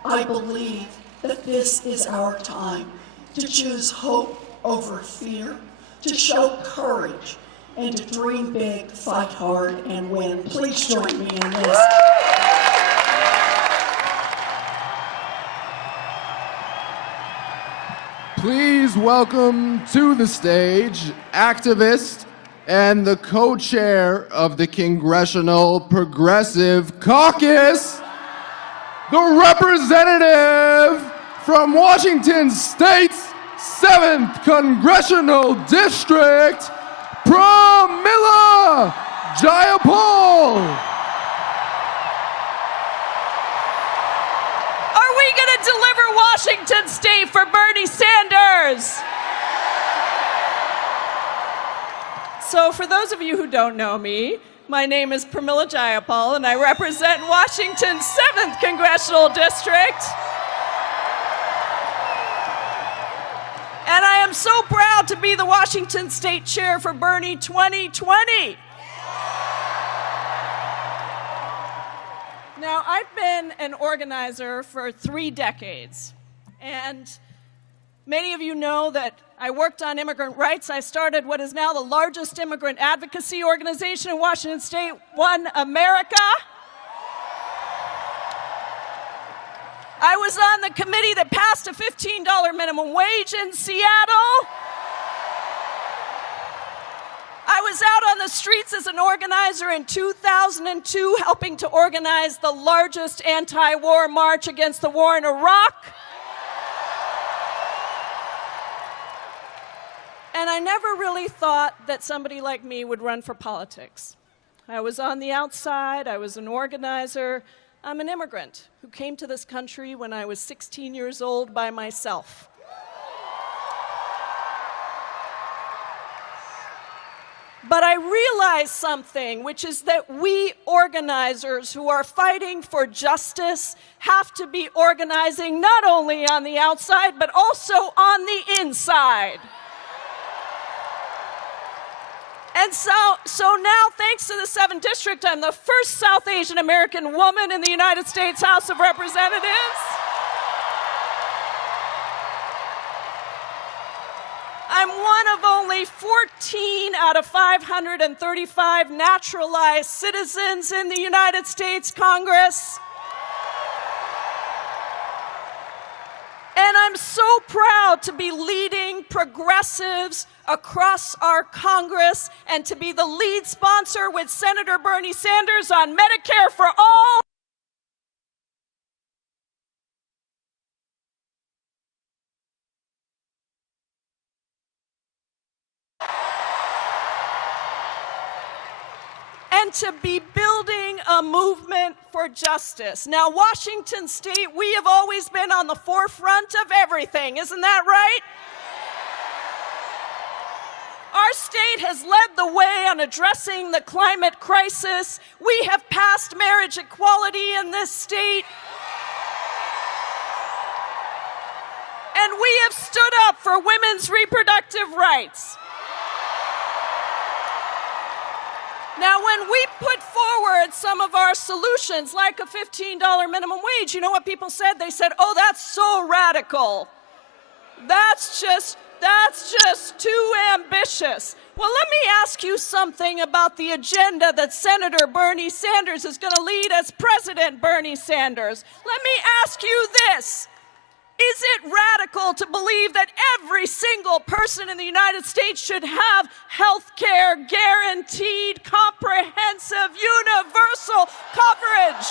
I believe that this is our time to choose hope over fear, to show courage, and to dream big, fight hard, and win. Please join me in this. Please welcome to the stage activist and the co-chair of the Congressional Progressive Caucus, the representative from Washington State's 7th Congressional District, Pramila Jayapal. Are we going to deliver Washington State for Bernie Sanders? So for those of you who don't know me, my name is Pramila Jayapal, and I represent Washington's 7th Congressional District. And I am so proud to be the Washington State Chair for Bernie 2020. Now, I've been an organizer for 3 decades, and many of you know that I worked on immigrant rights. I started what is now the largest immigrant advocacy organization in Washington State, One America. I was on the committee that passed a $15 minimum wage in Seattle. I was out on the streets as an organizer in 2002, helping to organize the largest anti-war march against the war in Iraq. And I never really thought that somebody like me would run for politics. I was on the outside, I was an organizer. I'm an immigrant who came to this country when I was 16 years old by myself. But I realized something, which is that we organizers who are fighting for justice have to be organizing not only on the outside, but also on the inside. And so now, thanks to the 7th District, I'm the first South Asian American woman in the United States House of Representatives. I'm one of only 14 out of 535 naturalized citizens in the United States Congress. And I'm so proud to be leading progressives across our Congress and to be the lead sponsor with Senator Bernie Sanders on Medicare for All. And to be building a movement for justice. Now, Washington State, we have always been on the forefront of everything, isn't that right? Our state has led the way on addressing the climate crisis. We have passed marriage equality in this state. And we have stood up for women's reproductive rights. Now, when we put forward some of our solutions, like a $15 minimum wage, you know what people said? They said, oh, that's so radical. That's just too ambitious. Well, let me ask you something about the agenda that Senator Bernie Sanders is going to lead as President Bernie Sanders. Let me ask you this. Is it radical to believe that every single person in the United States should have health care guaranteed, comprehensive, universal coverage?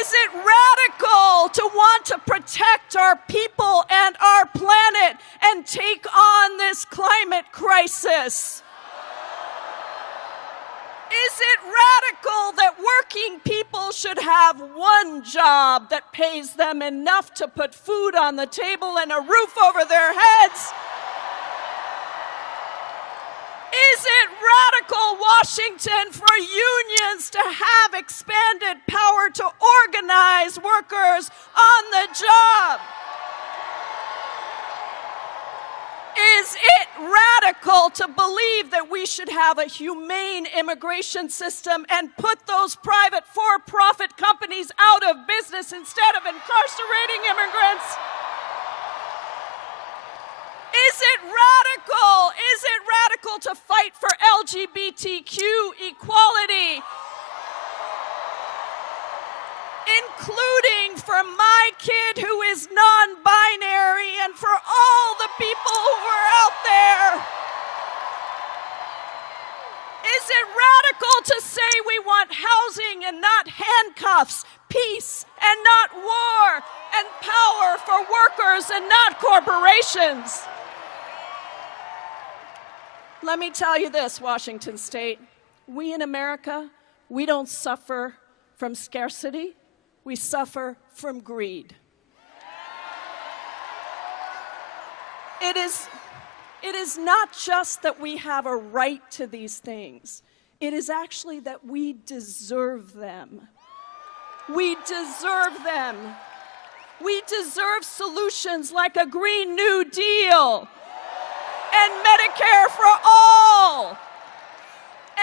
Is it radical to want to protect our people and our planet and take on this climate crisis? Is it radical that working people should have one job that pays them enough to put food on the table and a roof over their heads? Is it radical, Washington, for unions to have expanded power to organize workers on the job? Is it radical to believe that we should have a humane immigration system and put those private for-profit companies out of business instead of incarcerating immigrants? Is it radical? Is it radical to fight for LGBTQ equality? Including for my kid who is non-binary and for all the people who are out there. Is it radical to say we want housing and not handcuffs, peace and not war, and power for workers and not corporations? Let me tell you this, Washington State. We in America, we don't suffer from scarcity. We suffer from greed. It is not just that we have a right to these things. It is actually that we deserve them. We deserve them. We deserve solutions like a Green New Deal and Medicare for all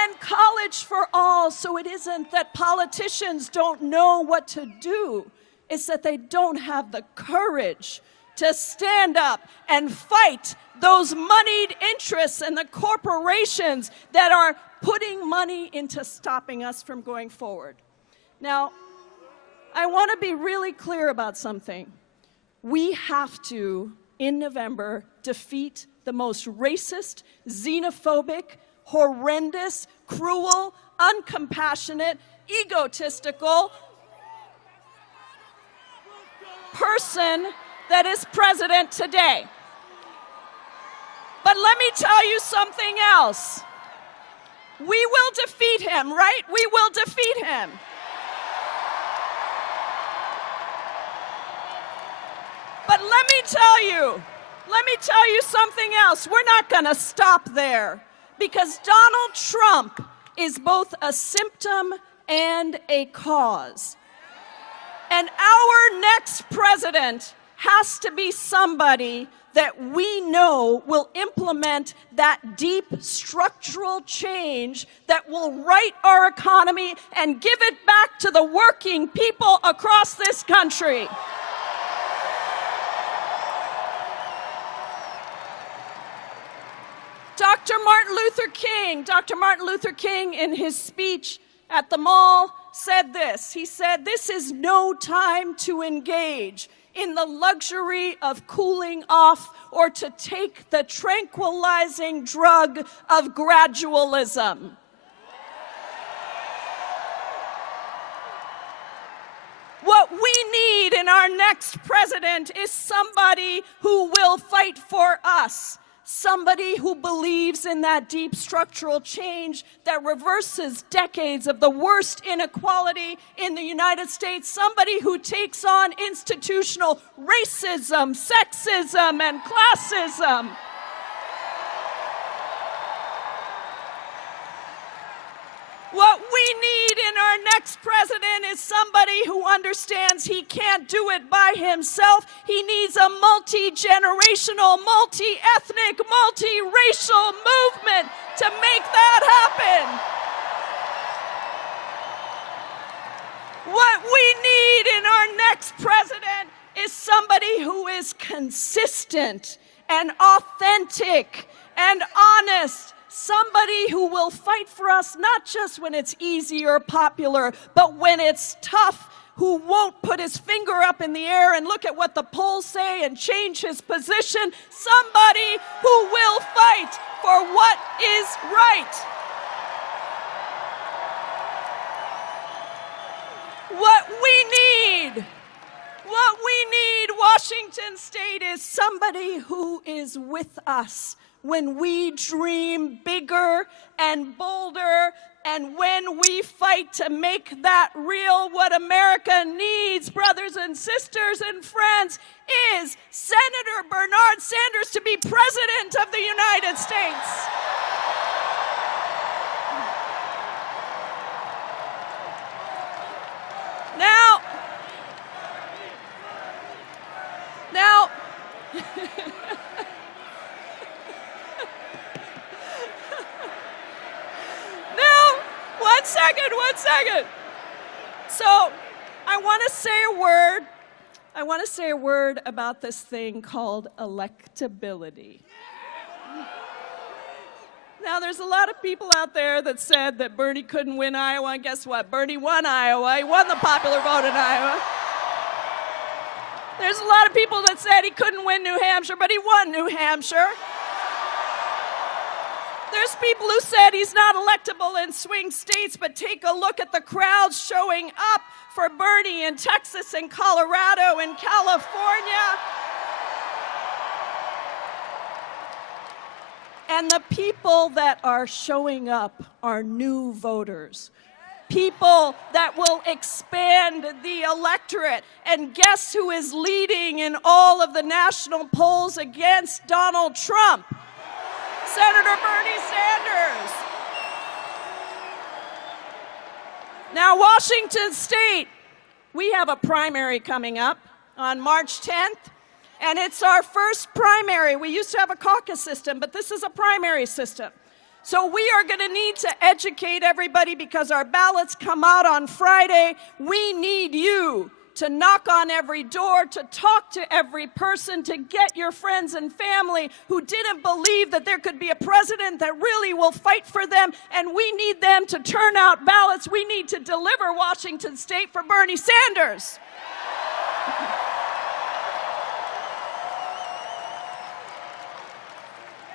and college for all. So it isn't that politicians don't know what to do. It's that they don't have the courage to stand up and fight those moneyed interests and the corporations that are putting money into stopping us from going forward. Now, I want to be really clear about something. We have to, in November, defeat the most racist, xenophobic, horrendous, cruel, uncompassionate, egotistical person that is president today. But let me tell you something else. We will defeat him, right? We will defeat him. But let me tell you something else. We're not going to stop there, because Donald Trump is both a symptom and a cause. And our next president has to be somebody that we know will implement that deep structural change that will right our economy and give it back to the working people across this country. Dr. Martin Luther King in his speech at the mall said this. He said, "This is no time to engage in the luxury of cooling off or to take the tranquilizing drug of gradualism." What we need in our next president is somebody who will fight for us. Somebody who believes in that deep structural change that reverses decades of the worst inequality in the United States. Somebody who takes on institutional racism, sexism, and classism. What we need in our next president is somebody who understands he can't do it by himself. He needs a multi-generational, multi-ethnic, multi-racial movement to make that happen. What we need in our next president is somebody who is consistent and authentic and honest. Somebody who will fight for us not just when it's easy or popular, but when it's tough, who won't put his finger up in the air and look at what the polls say and change his position. Somebody who will fight for what is right. What we need, Washington State, is somebody who is with us when we dream bigger and bolder, and when we fight to make that real. What America needs, brothers and sisters and friends, is Senator Bernard Sanders to be President of the United States. Now, one second. So, I want to say a word about this thing called electability. Now, there's a lot of people out there that said that Bernie couldn't win Iowa, and guess what? Bernie won Iowa. He won the popular vote in Iowa. There's a lot of people that said he couldn't win New Hampshire, but he won New Hampshire. There's people who said he's not electable in swing states, but take a look at the crowds showing up for Bernie in Texas and Colorado and California. And the people that are showing up are new voters. People that will expand the electorate. And guess who is leading in all of the national polls against Donald Trump? Senator Bernie Sanders. Now, Washington State, we have a primary coming up on March 10th, and it's our first primary. We used to have a caucus system, but this is a primary system. So we are going to need to educate everybody because our ballots come out on Friday. We need you to knock on every door, to talk to every person, to get your friends and family who didn't believe that there could be a president that really will fight for them, and we need them to turn out ballots. We need to deliver Washington State for Bernie Sanders.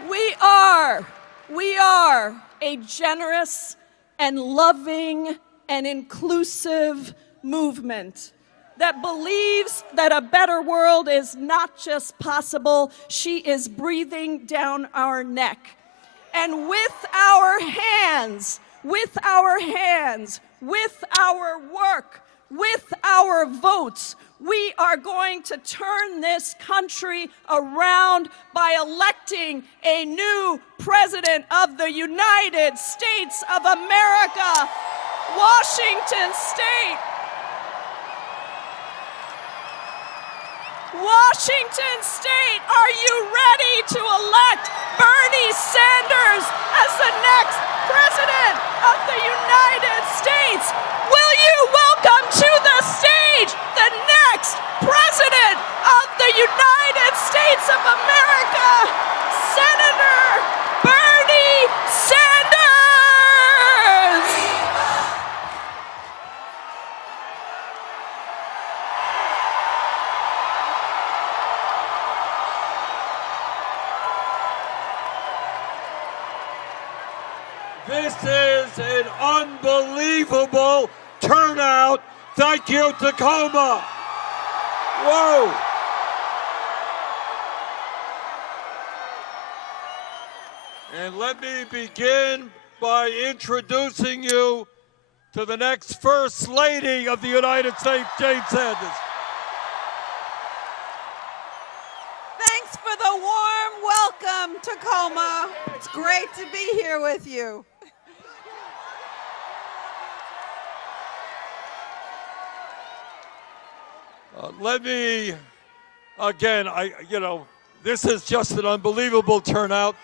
We are a generous and loving and inclusive movement that believes that a better world is not just possible, she is breathing down our neck. And with our hands, with our work, with our votes, we are going to turn this country around by electing a new president of the United States of America, Washington State. Washington State, are you ready to elect Bernie Sanders as the next president of the United States? Will you welcome to the stage the next president of the United States of America, Senator Bernie Sanders? This is an unbelievable turnout. Thank you, Tacoma. Whoa. And let me begin by introducing you to the next First Lady of the United States, Jane Sanders. Thanks for the warm welcome, Tacoma. It's great to be here with you. Let me, again, this is just an unbelievable turnout.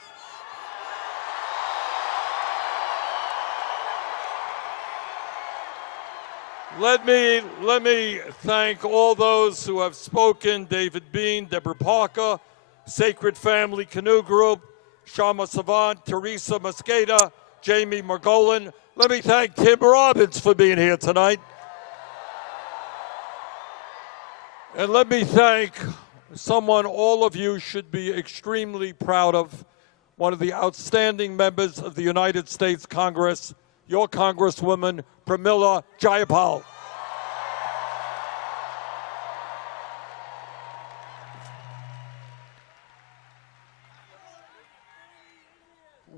Let me thank all those who have spoken: David Bean, Deborah Parker, Sacred Family Canoe Group, Shama Savant, Teresa Mosqueda, Jamie Margolin. Let me thank Tim Robbins for being here tonight. And let me thank someone all of you should be extremely proud of, one of the outstanding members of the United States Congress, your Congresswoman, Pramila Jayapal.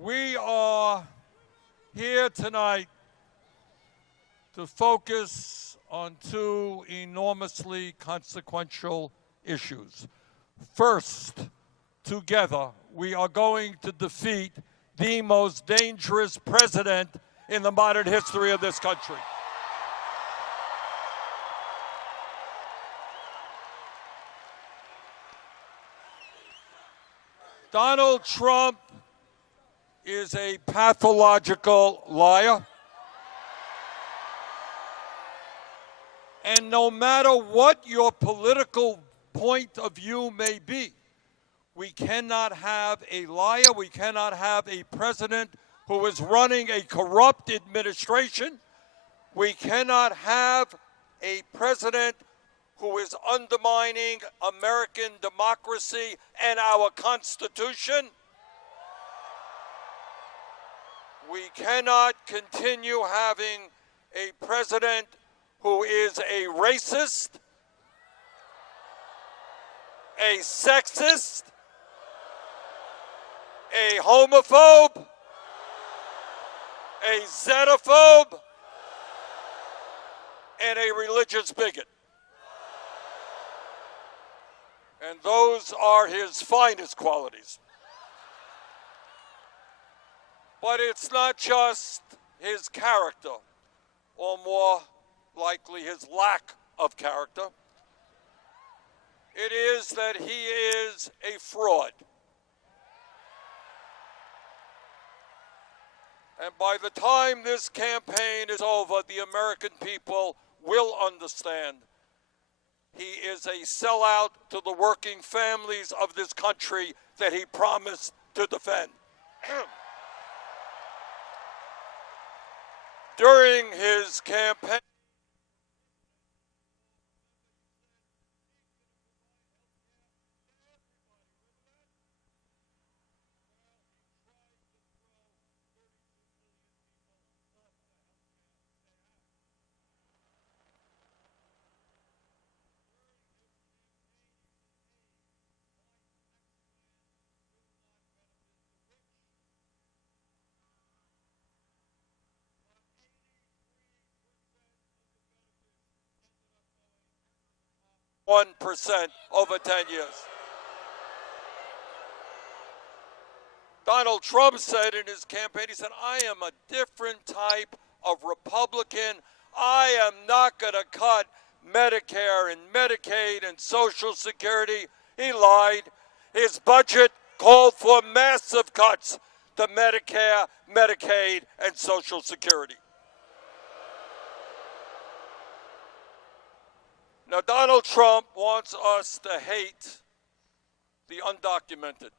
We are here tonight to focus on two enormously consequential issues. First, together, we are going to defeat the most dangerous president in the modern history of this country. Donald Trump is a pathological liar. And no matter what your political point of view may be, we cannot have a liar, we cannot have a president who is running a corrupt administration. We cannot have a president who is undermining American democracy and our Constitution. We cannot continue having a president who is a racist, a sexist, a homophobe, a xenophobe, and a religious bigot. And those are his finest qualities. But it's not just his character, or more likely his lack of character. It is that he is a fraud. And by the time this campaign is over, the American people will understand he is a sellout to the working families of this country that he promised to defend. During his campaign, 1% over 10 years. Donald Trump said in his campaign, he said, I am a different type of Republican. I am not going to cut Medicare and Medicaid and Social Security. He lied. His budget called for massive cuts to Medicare, Medicaid, and Social Security. Now, Donald Trump wants us to hate the undocumented.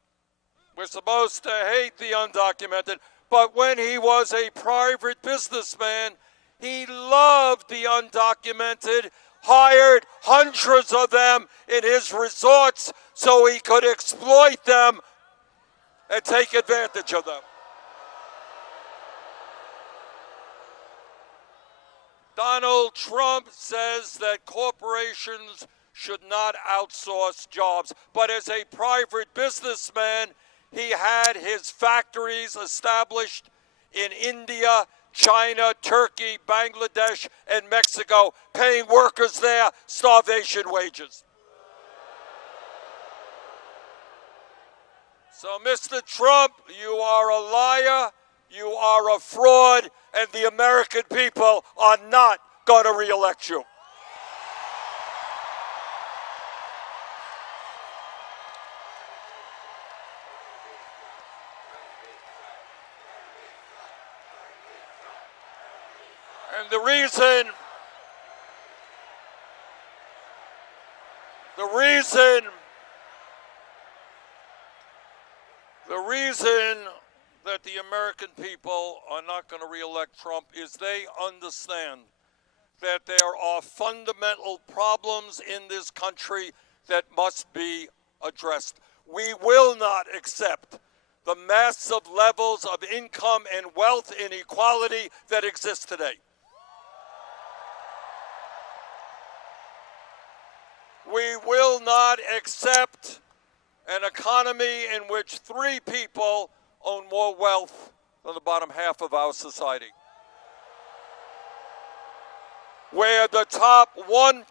We're supposed to hate the undocumented, but when he was a private businessman, he loved the undocumented, hired hundreds of them in his resorts so he could exploit them and take advantage of them. Donald Trump says that corporations should not outsource jobs, but as a private businessman, he had his factories established in India, China, Turkey, Bangladesh, and Mexico, paying workers there starvation wages. So, Mr. Trump, you are a liar, you are a fraud, and the American people are not going to re-elect you. And the reason that the American people are not going to re-elect Trump is they understand that there are fundamental problems in this country that must be addressed. We will not accept the massive levels of income and wealth inequality that exist today. We will not accept an economy in which 3 people own more wealth than the bottom half of our society, where the top 1%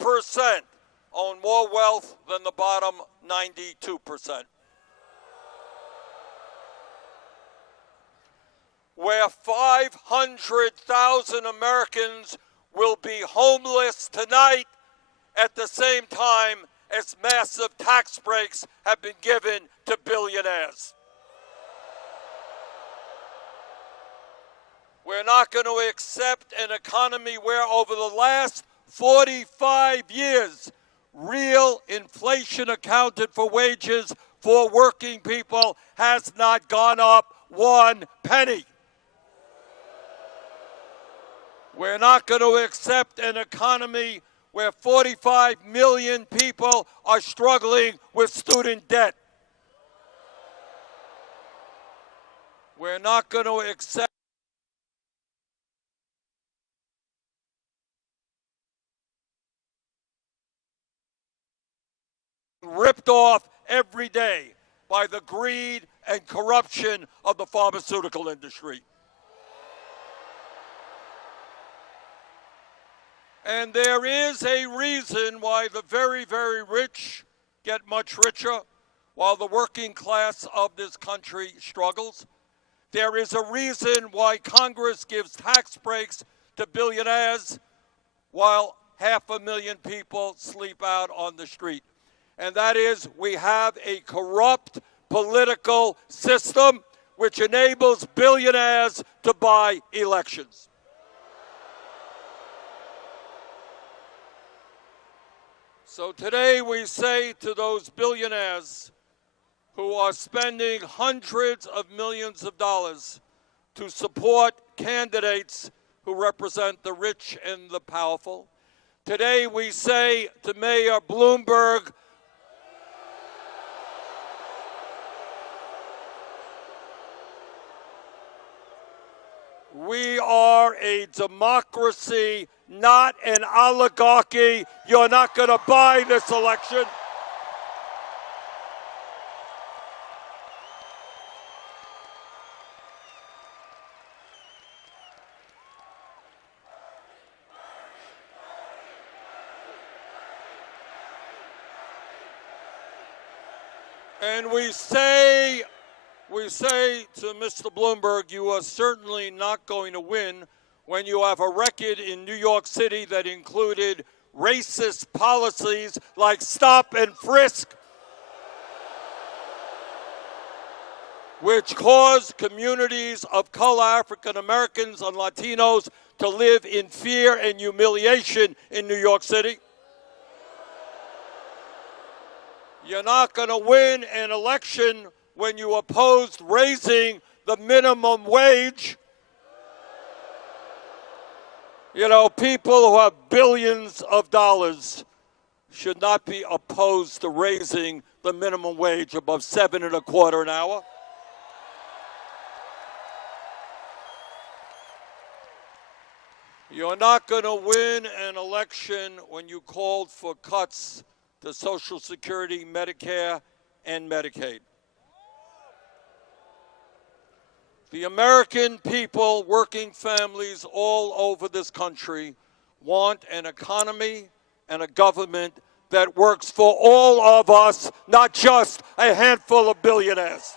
own more wealth than the bottom 92%, where 500,000 Americans will be homeless tonight at the same time as massive tax breaks have been given to billionaires. We're not going to accept an economy where over the last 45 years, real inflation accounted for wages for working people has not gone up 1 penny. We're not going to accept an economy where 45 million people are struggling with student debt. We're not going to accept ripped off every day by the greed and corruption of the pharmaceutical industry. And there is a reason why the very, very rich get much richer while the working class of this country struggles. There is a reason why Congress gives tax breaks to billionaires while 500,000 people sleep out on the street. And that is, we have a corrupt political system which enables billionaires to buy elections. So today we say to those billionaires who are spending hundreds of millions of dollars to support candidates who represent the rich and the powerful. Today we say to Mayor Bloomberg, we are a democracy, not an oligarchy. You're not going to buy this election. And we say to Mr. Bloomberg, you are certainly not going to win when you have a record in New York City that included racist policies like stop and frisk, which caused communities of color, African Americans and Latinos to live in fear and humiliation in New York City. You're not going to win an election when you opposed raising the minimum wage. You know, people who have billions of dollars should not be opposed to raising the minimum wage above $7.25 an hour. You're not going to win an election when you called for cuts to Social Security, Medicare, and Medicaid. The American people, working families all over this country, want an economy and a government that works for all of us, not just a handful of billionaires.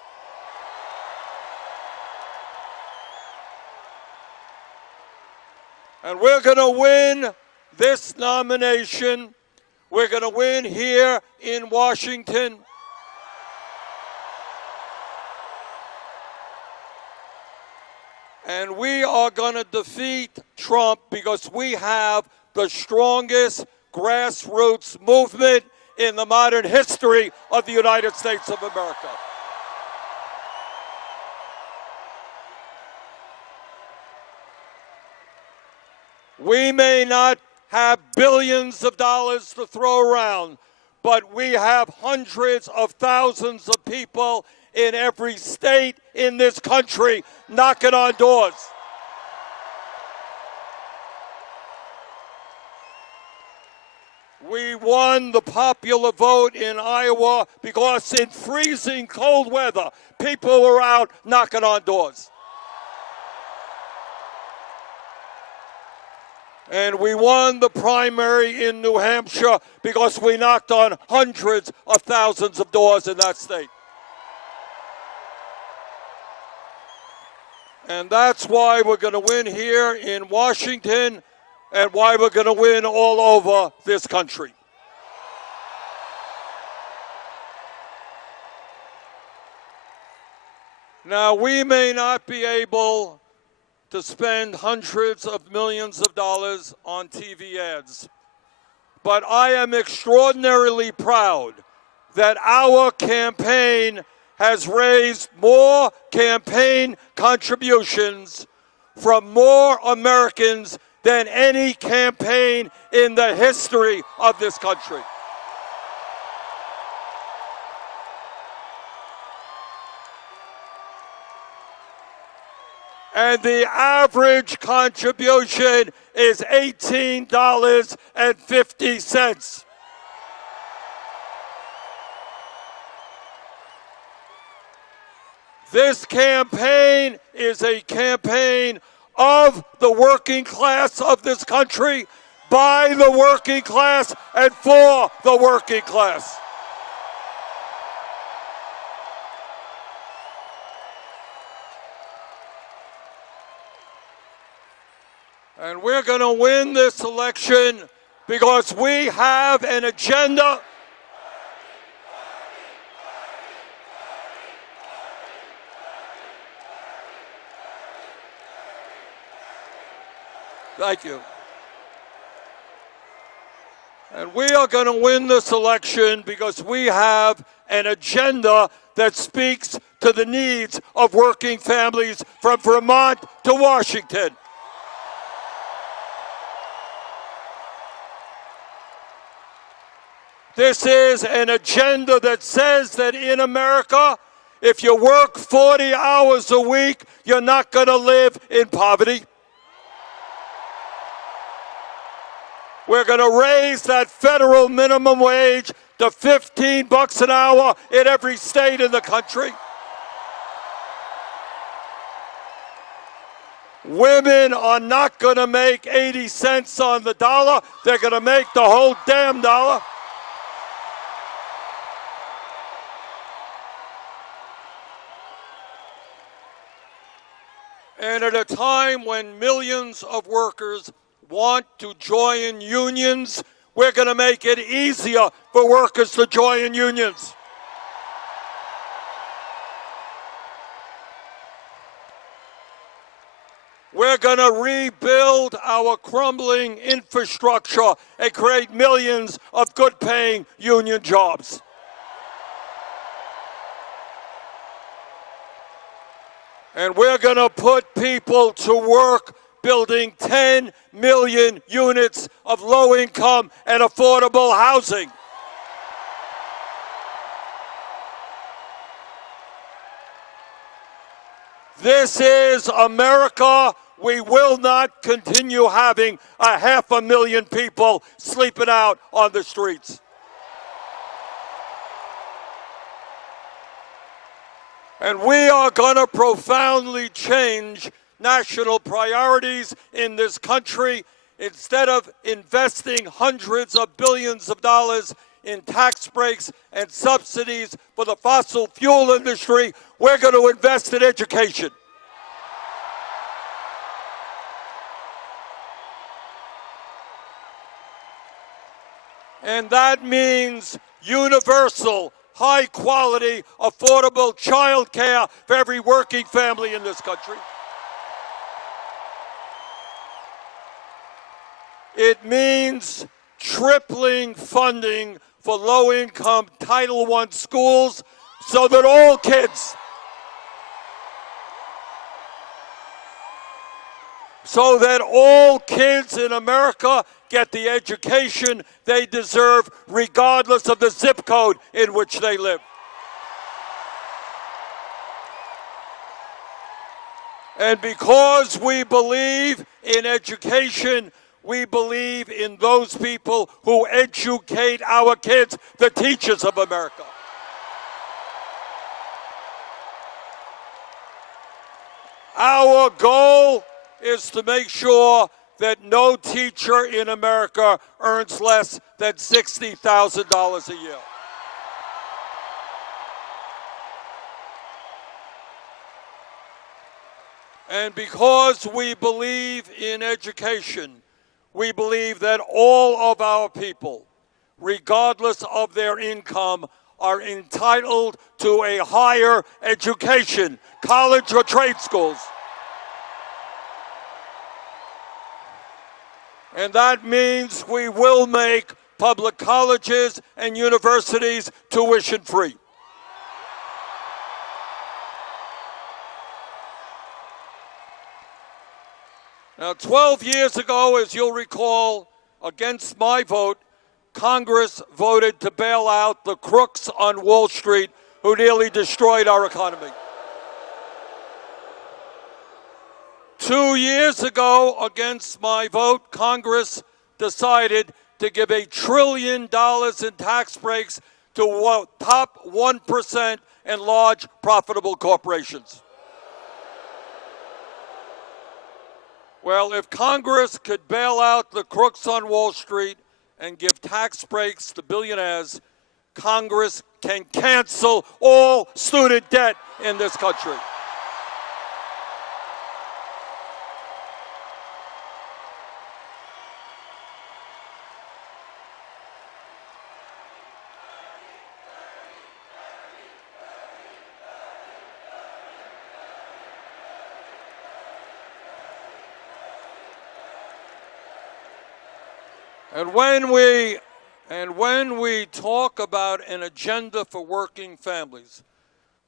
And we're going to win this nomination. We're going to win here in Washington. And we are going to defeat Trump because we have the strongest grassroots movement in the modern history of the United States of America. We may not have billions of dollars to throw around, but we have hundreds of thousands of people in every state in this country knocking on doors. We won the popular vote in Iowa because in freezing cold weather, people were out knocking on doors. And we won the primary in New Hampshire because we knocked on hundreds of thousands of doors in that state. And that's why we're going to win here in Washington and why we're going to win all over this country. Now, we may not be able to spend hundreds of millions of dollars on TV ads, but I am extraordinarily proud that our campaign has raised more campaign contributions from more Americans than any campaign in the history of this country. And the average contribution is $18.50. This campaign is a campaign of the working class of this country, by the working class, and for the working class. And we're going to win this election because we have an agenda. Thank you. And we are going to win this election because we have an agenda that speaks to the needs of working families from Vermont to Washington. This is an agenda that says that in America, if you work 40 hours a week, you're not going to live in poverty. We're going to raise that federal minimum wage to $15 an hour in every state in the country. Women are not going to make 80 cents on the dollar. They're going to make the whole damn dollar. And at a time when millions of workers want to join unions, we're going to make it easier for workers to join unions. We're going to rebuild our crumbling infrastructure and create millions of good-paying union jobs. And we're going to put people to work building 10 million units of low-income and affordable housing. This is America. We will not continue having 500,000 people sleeping out on the streets. And we are going to profoundly change national priorities in this country. Instead of investing hundreds of billions of dollars in tax breaks and subsidies for the fossil fuel industry, we're going to invest in education. And that means universal, high-quality, affordable child care for every working family in this country. It means tripling funding for low-income Title I schools so that all kids in America get the education they deserve, regardless of the zip code in which they live. And because we believe in education, we believe in those people who educate our kids, the teachers of America. Our goal is to make sure that no teacher in America earns less than $60,000 a year. And because we believe in education, we believe that all of our people, regardless of their income, are entitled to a higher education, college or trade schools. And that means we will make public colleges and universities tuition-free. Now, 12 years ago, as you'll recall, against my vote, Congress voted to bail out the crooks on Wall Street who nearly destroyed our economy. 2 years ago, against my vote, Congress decided to give $1 trillion in tax breaks to top 1% and large profitable corporations. Well, if Congress could bail out the crooks on Wall Street and give tax breaks to billionaires, Congress can cancel all student debt in this country. And when we talk about an agenda for working families,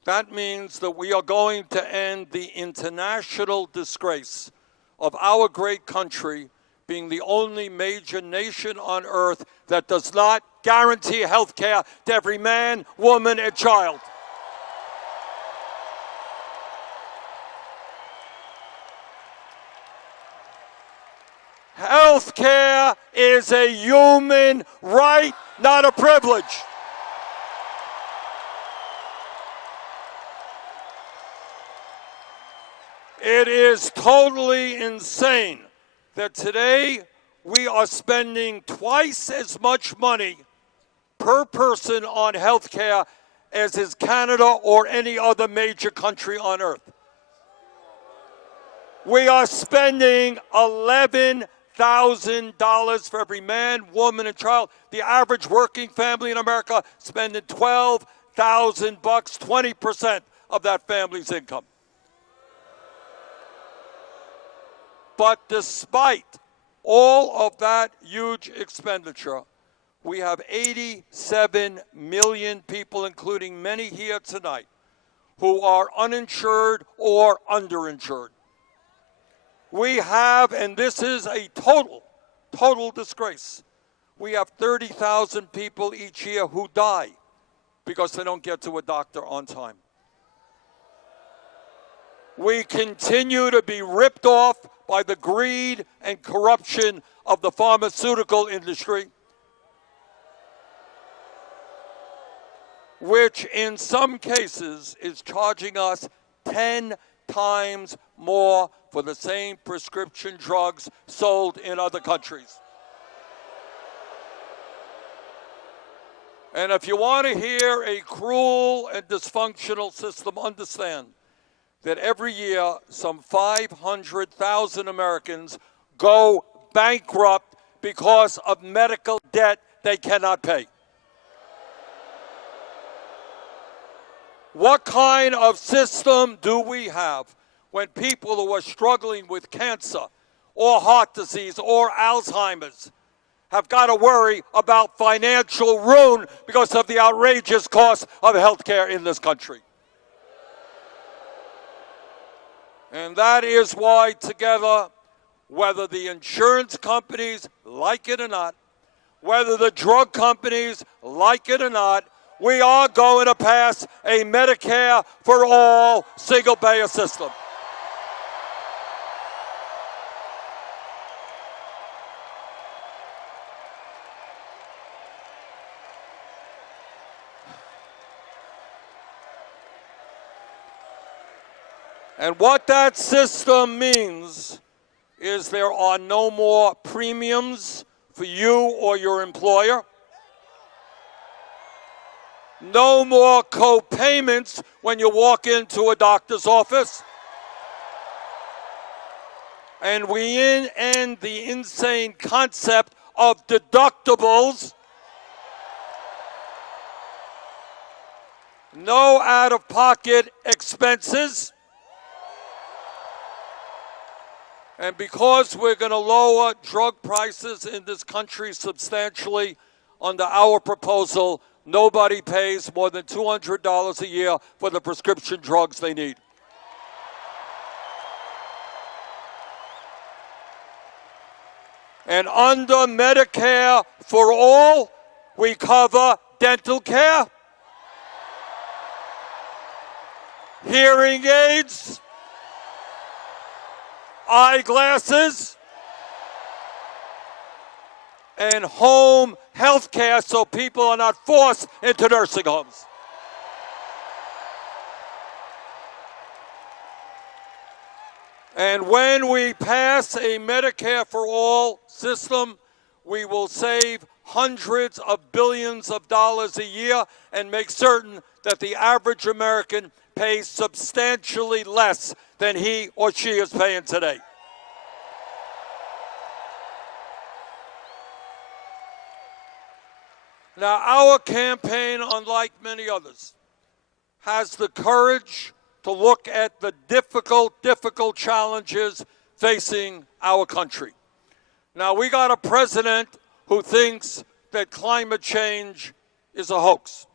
that means that we are going to end the international disgrace of our great country being the only major nation on earth that does not guarantee health care to every man, woman, and child. Health care is a human right, not a privilege. It is totally insane that today we are spending twice as much money per person on health care as is Canada or any other major country on earth. We are spending $11,000 for every man, woman, and child. The average working family in America spending $12,000, 20% of that family's income. But despite all of that huge expenditure, we have 87 million people, including many here tonight, who are uninsured or underinsured. We have, and this is a total disgrace, we have 30,000 people each year who die because they don't get to a doctor on time. We continue to be ripped off by the greed and corruption of the pharmaceutical industry, which in some cases is charging us 10 times more for the same prescription drugs sold in other countries. And if you want to hear a cruel and dysfunctional system, understand that every year some 500,000 Americans go bankrupt because of medical debt they cannot pay. What kind of system do we have when people who are struggling with cancer or heart disease or Alzheimer's have got to worry about financial ruin because of the outrageous cost of health care in this country? And that is why together, whether the insurance companies like it or not, whether the drug companies like it or not, we are going to pass a Medicare for all single-payer system. And what that system means is there are no more premiums for you or your employer. No more co-payments when you walk into a doctor's office. And we end the insane concept of deductibles. no out-of-pocket expenses. And because we're going to lower drug prices in this country substantially under our proposal, nobody pays more than $200 a year for the prescription drugs they need. And under Medicare for All, we cover dental care, hearing aids, eyeglasses, and home health care so people are not forced into nursing homes. And when we pass a Medicare for All system, we will save hundreds of billions of dollars a year and make certain that the average American pays substantially less than he or she is paying today. Now, our campaign, unlike many others, has the courage to look at the difficult challenges facing our country. Now, we got a president who thinks that climate change is a hoax.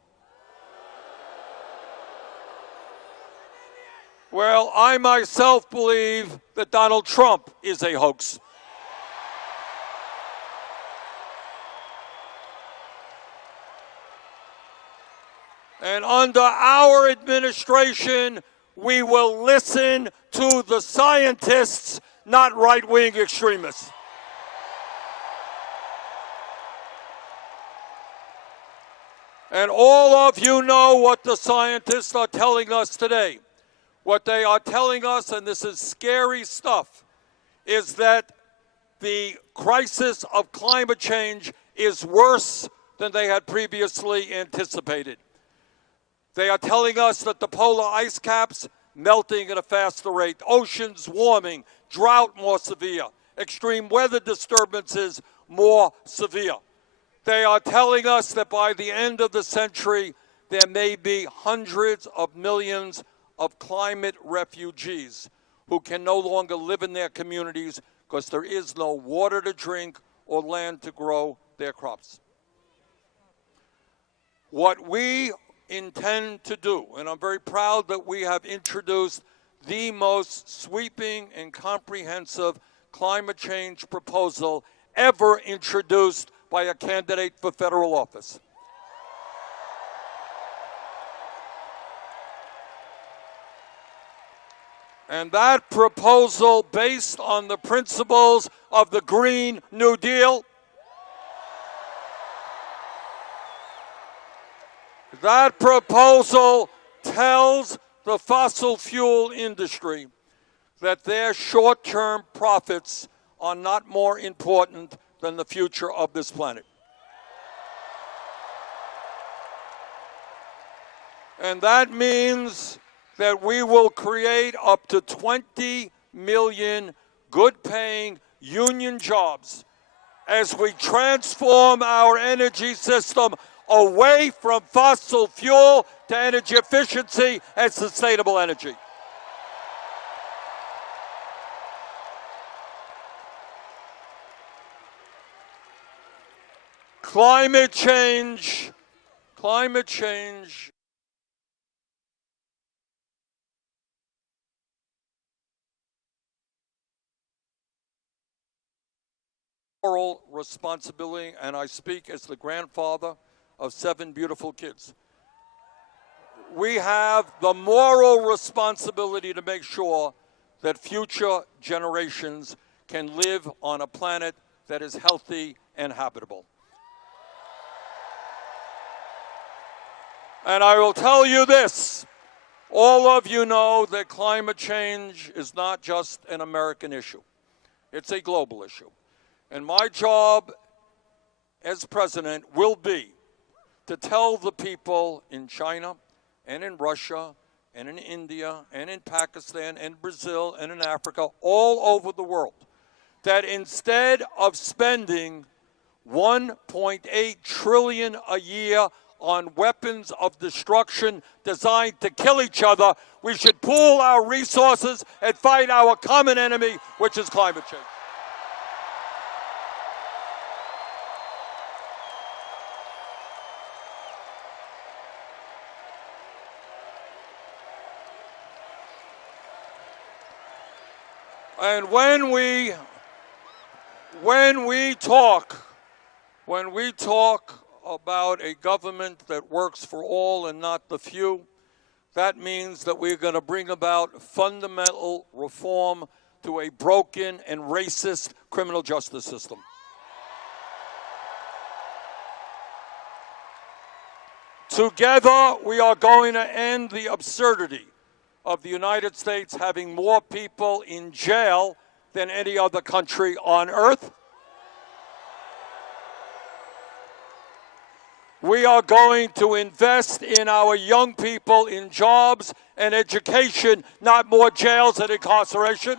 Well, I myself believe that Donald Trump is a hoax. And under our administration, we will listen to the scientists, not right-wing extremists. And all of you know what the scientists are telling us today. What they are telling us, and this is scary stuff, is that the crisis of climate change is worse than they had previously anticipated. They are telling us that the polar ice caps melting at a faster rate, oceans warming, drought more severe, extreme weather disturbances more severe. They are telling us that by the end of the century, there may be hundreds of millions of climate refugees who can no longer live in their communities because there is no water to drink or land to grow their crops. What we intend to do, and I'm very proud that we have introduced the most sweeping and comprehensive climate change proposal ever introduced by a candidate for federal office. And that proposal, based on the principles of the Green New Deal, that proposal tells the fossil fuel industry that their short-term profits are not more important than the future of this planet. And that means that we will create up to 20 million good-paying union jobs as we transform our energy system away from fossil fuel to energy efficiency and sustainable energy. Climate change moral responsibility, and I speak as the grandfather of 7 beautiful kids. We have the moral responsibility to make sure that future generations can live on a planet that is healthy and habitable. And I will tell you this, all of you know that climate change is not just an American issue. It's a global issue. And my job as president will be to tell the people in China and in Russia and in India and in Pakistan and Brazil and in Africa, all over the world, that instead of spending $1.8 trillion a year on weapons of destruction designed to kill each other. We should pool our resources and fight our common enemy, which is climate change. And when we talk about a government that works for all and not the few, that means that we're going to bring about fundamental reform to a broken and racist criminal justice system. Together, we are going to end the absurdity of the United States having more people in jail than any other country on earth. We are going to invest in our young people in jobs and education, not more jails and incarceration.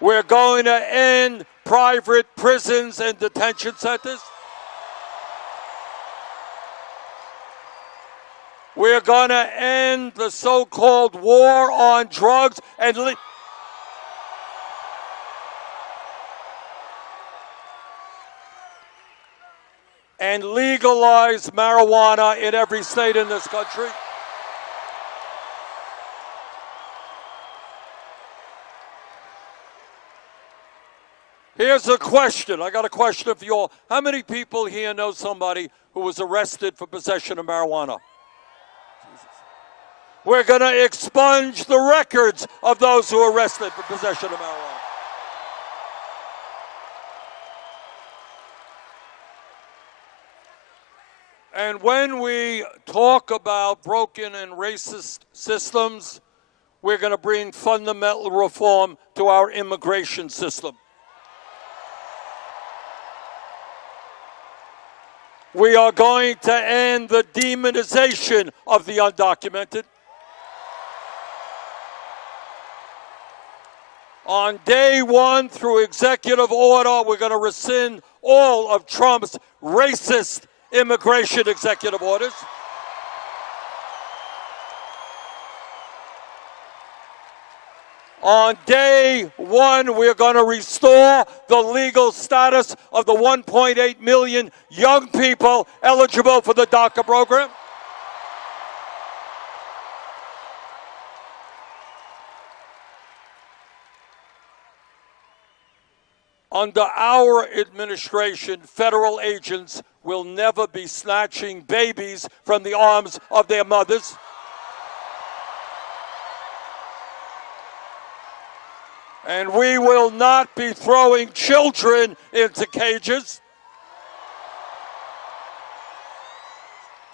We're going to end private prisons and detention centers. We're going to end the so-called war on drugs and legalize marijuana in every state in this country. Here's a question. I got a question for you all. How many people here know somebody who was arrested for possession of marijuana? We're going to expunge the records of those who are arrested for possession of marijuana. And when we talk about broken and racist systems, we're going to bring fundamental reform to our immigration system. We are going to end the demonization of the undocumented. On day one, through executive order, we're going to rescind all of Trump's racist immigration executive orders. On day one, we're going to restore the legal status of the 1.8 million young people eligible for the DACA program. Under our administration, federal agents will never be snatching babies from the arms of their mothers. And we will not be throwing children into cages.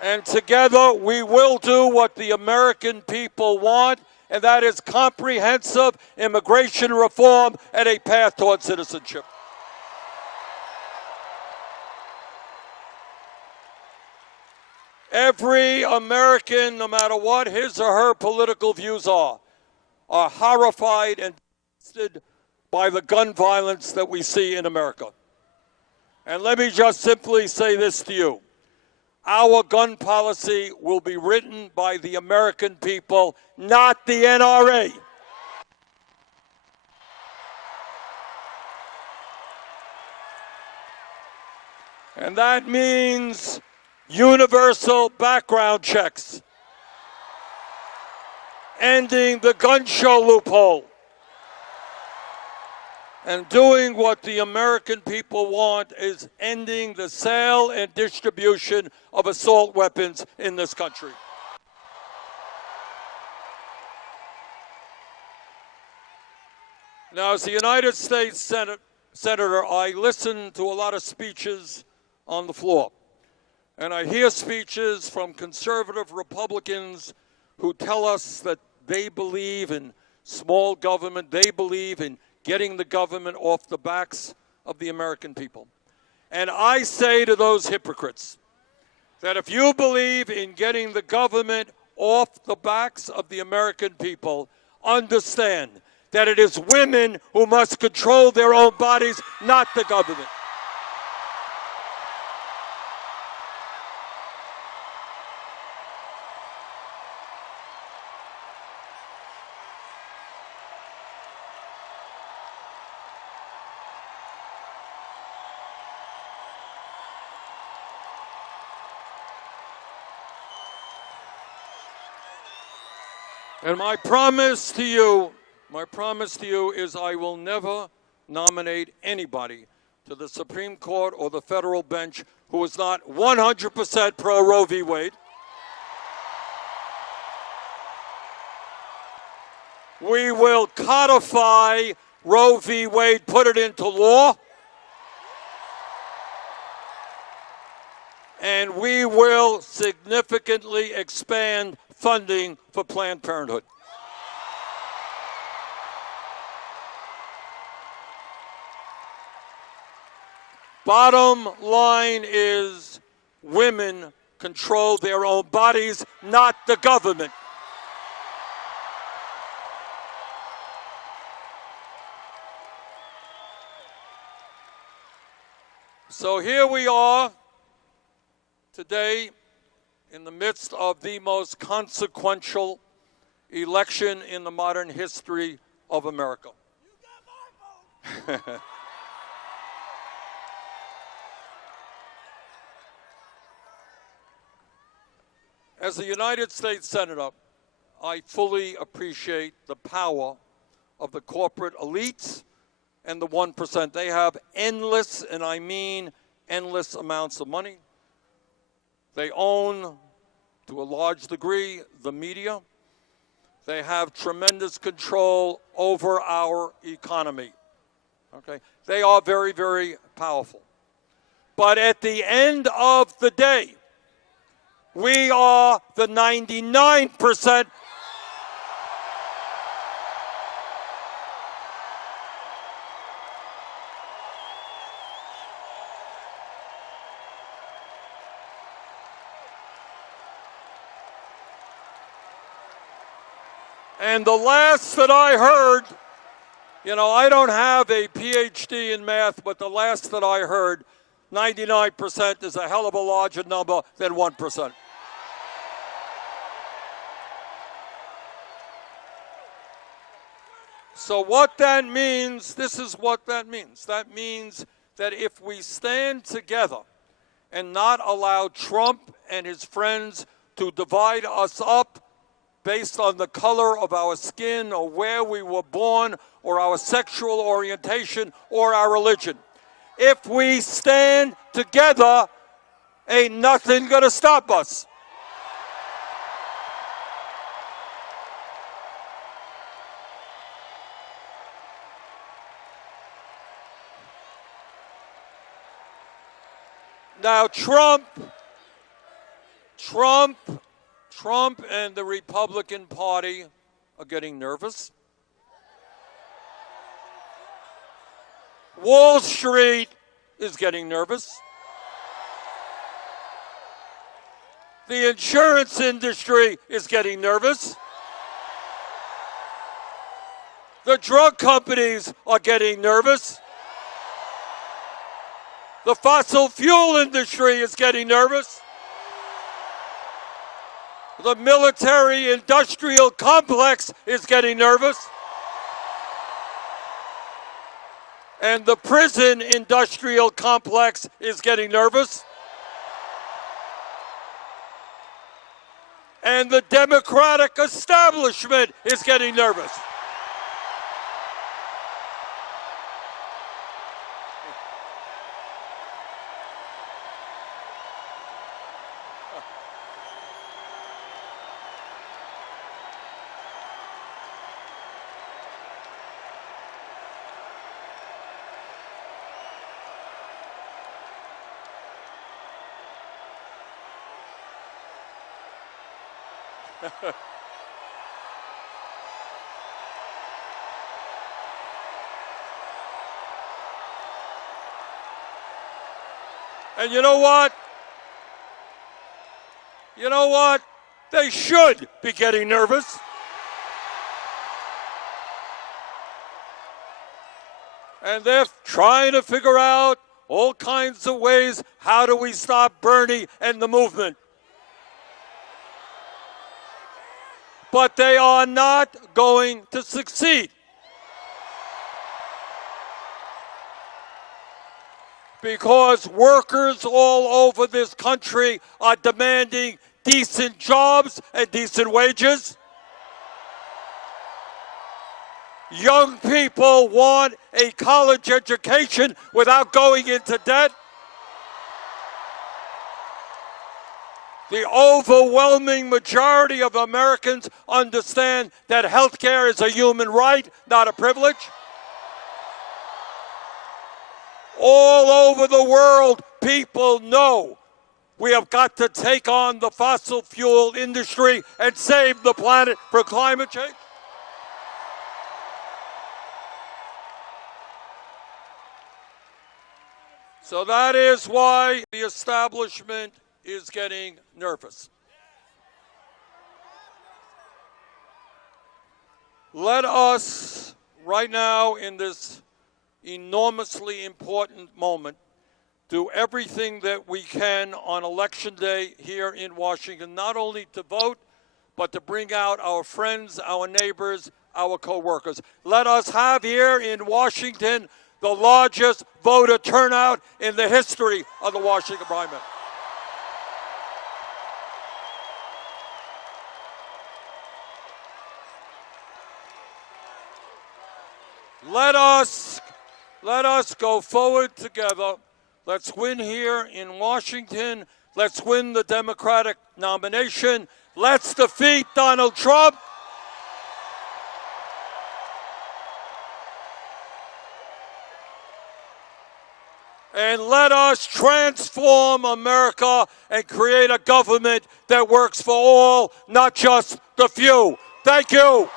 And together we will do what the American people want, and that is comprehensive immigration reform and a path toward citizenship. Every American, no matter what his or her political views are horrified and disgusted by the gun violence that we see in America. And let me just simply say this to you. Our gun policy will be written by the American people, not the NRA. And that means universal background checks, ending the gun show loophole, and doing what the American people want is ending the sale and distribution of assault weapons in this country. Now, as the United States Senator, I listen to a lot of speeches on the floor. And I hear speeches from conservative Republicans who tell us that they believe in small government, they believe in getting the government off the backs of the American people. And I say to those hypocrites that if you believe in getting the government off the backs of the American people, understand that it is women who must control their own bodies, not the government. And my promise to you is I will never nominate anybody to the Supreme Court or the federal bench who is not 100% pro Roe v. Wade. We will codify Roe v. Wade, put it into law, and we will significantly expand funding for Planned Parenthood. Bottom line is women control their own bodies, not the government. So here we are today in the midst of the most consequential election in the modern history of America. You got my vote. As a United States Senator, I fully appreciate the power of the corporate elites and the 1%. They have endless, and I mean endless amounts of money. They own, to a large degree, the media. They have tremendous control over our economy. Okay? They are very, very powerful. But at the end of the day, we are the 99%. And the last that I heard, I don't have a PhD in math, but the last that I heard, 99% is a hell of a larger number than 1%. So what that means, this is what that means. That means that if we stand together and not allow Trump and his friends to divide us up based on the color of our skin or where we were born or our sexual orientation or our religion, if we stand together, ain't nothing gonna stop us. Now, Trump and the Republican Party are getting nervous. Wall Street is getting nervous. The insurance industry is getting nervous. The drug companies are getting nervous. The fossil fuel industry is getting nervous. The military-industrial complex is getting nervous. And the prison industrial complex is getting nervous. And the Democratic establishment is getting nervous. And you know what? You know what? They should be getting nervous. And they're trying to figure out all kinds of ways, how do we stop Bernie and the movement? But they are not going to succeed. Because workers all over this country are demanding decent jobs and decent wages. Young people want a college education without going into debt. The overwhelming majority of Americans understand that health care is a human right, not a privilege. All over the world, people know we have got to take on the fossil fuel industry and save the planet for climate change. So that is why the establishment is getting nervous. Let us, right now in this enormously important moment, do everything that we can on Election Day here in Washington, not only to vote, but to bring out our friends, our neighbors, our co-workers. Let us have here in Washington the largest voter turnout in the history of the Washington primary. Let us go forward together. Let's win here in Washington. Let's win the Democratic nomination. Let's defeat Donald Trump. And let us transform America and create a government that works for all, not just the few. Thank you.